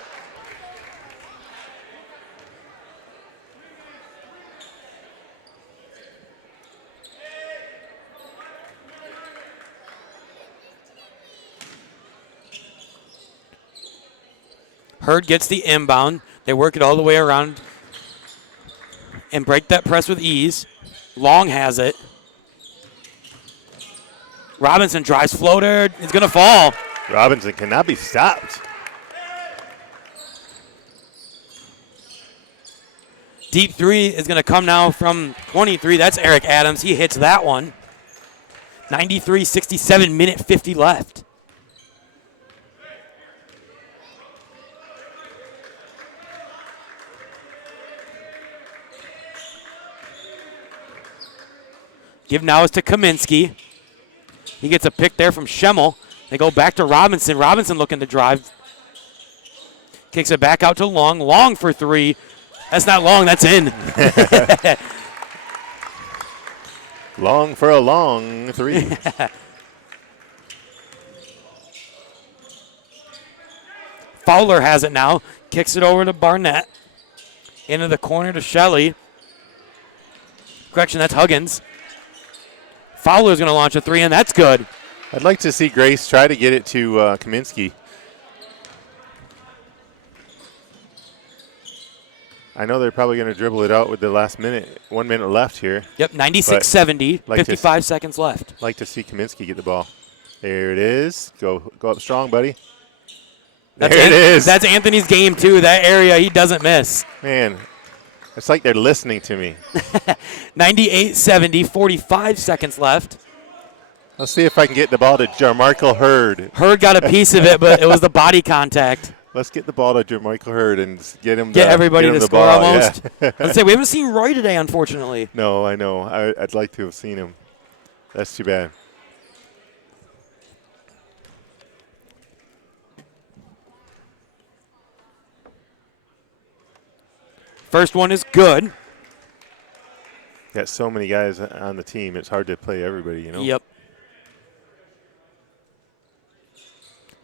Hurd gets the inbound. They work it all the way around and break that press with ease. Long has it. Robinson drives floater. It's going to fall. Robinson cannot be stopped. Deep three is going to come now from 23. That's Eric Adams. He hits that one. 93-67, minute 50 left. Give now is to Kaminsky. He gets a pick there from Schemmel. They go back to Robinson. Robinson looking to drive. Kicks it back out to Long. Long for three. That's not Long, that's in. Long for a long three. Fowler has it now. Kicks it over to Barnett. Into the corner to Shelley. Correction, that's Huggins. Fowler's going to launch a three, and that's good. I'd like to see Grace try to get it to Kaminsky. I know they're probably going to dribble it out with the last 1 minute left here. Yep, 96-70, like 55 seconds left. Like to see Kaminsky get the ball. There it is. Go up strong, buddy. There it is. That's Anthony's game, too. That area, he doesn't miss. Man, it's like they're listening to me. 98-70, 45 seconds left. Let's see if I can get the ball to Jermichael Hurd. Hurd got a piece of it, but it was the body contact. Let's get the ball to Jermichael Hurd and get him. Get everybody to score ball. almost. Yeah. Let's say we haven't seen Roy today, unfortunately. No, I know. I'd like to have seen him. That's too bad. First one is good. Got so many guys on the team, it's hard to play everybody, you know? Yep.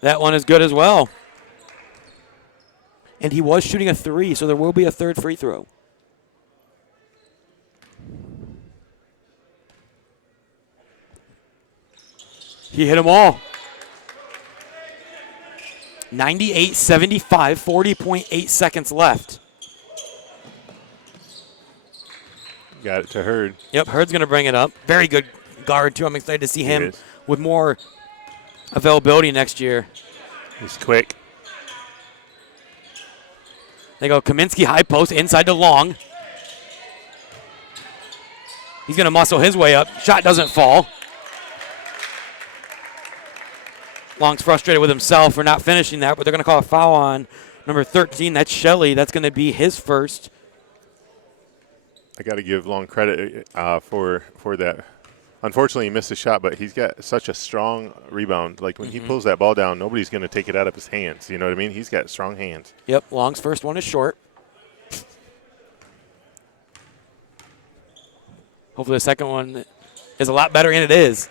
That one is good as well. And he was shooting a three, so there will be a third free throw. He hit them all. 98-75, 40.8 seconds left. Got it to Hurd. Yep, Hurd's going to bring it up. Very good guard, too. I'm excited to see him is. with more availability next year. He's quick. They go Kaminsky high post inside to Long. He's going to muscle his way up. Shot doesn't fall. Long's frustrated with himself for not finishing that, but they're going to call a foul on number 13. That's Shelley. That's going to be his first. I got to give Long credit for that. Unfortunately, he missed a shot, but he's got such a strong rebound. Like, when he pulls that ball down, nobody's going to take it out of his hands. You know what I mean? He's got strong hands. Yep, Long's first one is short. Hopefully the second one is a lot better, and it is.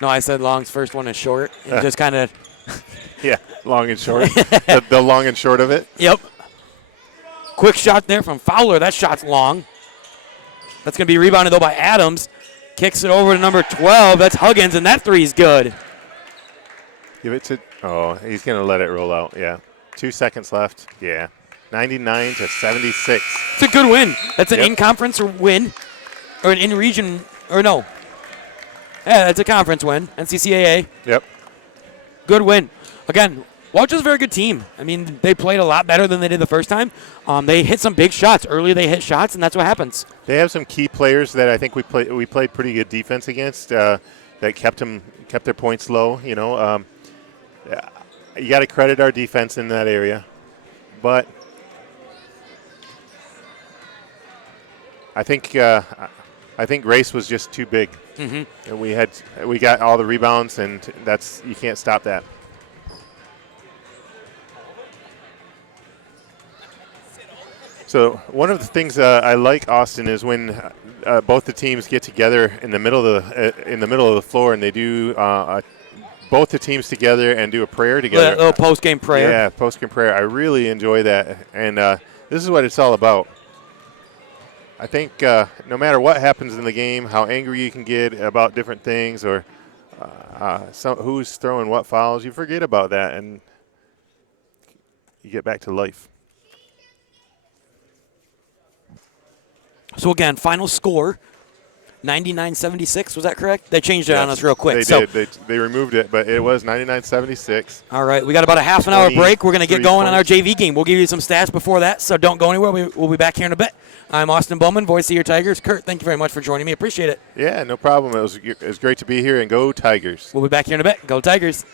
No, I said Long's first one is short. And just kind of. Yeah, long and short. the long and short of it. Yep. Quick shot there from Fowler. That shot's long. That's going to be rebounded, though, by Adams. Kicks it over to number 12. That's Huggins, and that three's good. Give it to. Oh, he's going to let it roll out. Yeah. 2 seconds left. Yeah. 99 to 76. It's a good win. That's an Yep. in-conference win, or an in-region, or no. Yeah, it's a conference win. NCCAA. Yep. Good win. Again, Welch is a very good team. I mean, they played a lot better than they did the first time. They hit some big shots. Early they hit shots, and that's what happens. They have some key players that I think we played pretty good defense against that kept their points low. You know, you got to credit our defense in that area, but I think Grace was just too big. Mm-hmm. And we got all the rebounds, and you can't stop that. So one of the things I like, Austin, is when both the teams get together in the middle of the floor, and they do both the teams together and do a prayer together. A little post-game prayer. Yeah, post-game prayer. I really enjoy that, and this is what it's all about. I think no matter what happens in the game, how angry you can get about different things, or who's throwing what fouls, you forget about that, and you get back to life. So, again, final score, 99-76. Was that correct? They changed it on Yes, us real quick. They did. They removed it, but it was 99-76. All right, we got about a half an hour break. We're going to get 23 going on our points. JV game. We'll give you some stats before that, so don't go anywhere. We'll be back here in a bit. I'm Austin Bowman, voice of your Tigers. Kurt, thank you very much for joining me. Appreciate it. Yeah, no problem. It was great to be here, and go Tigers. We'll be back here in a bit. Go Tigers.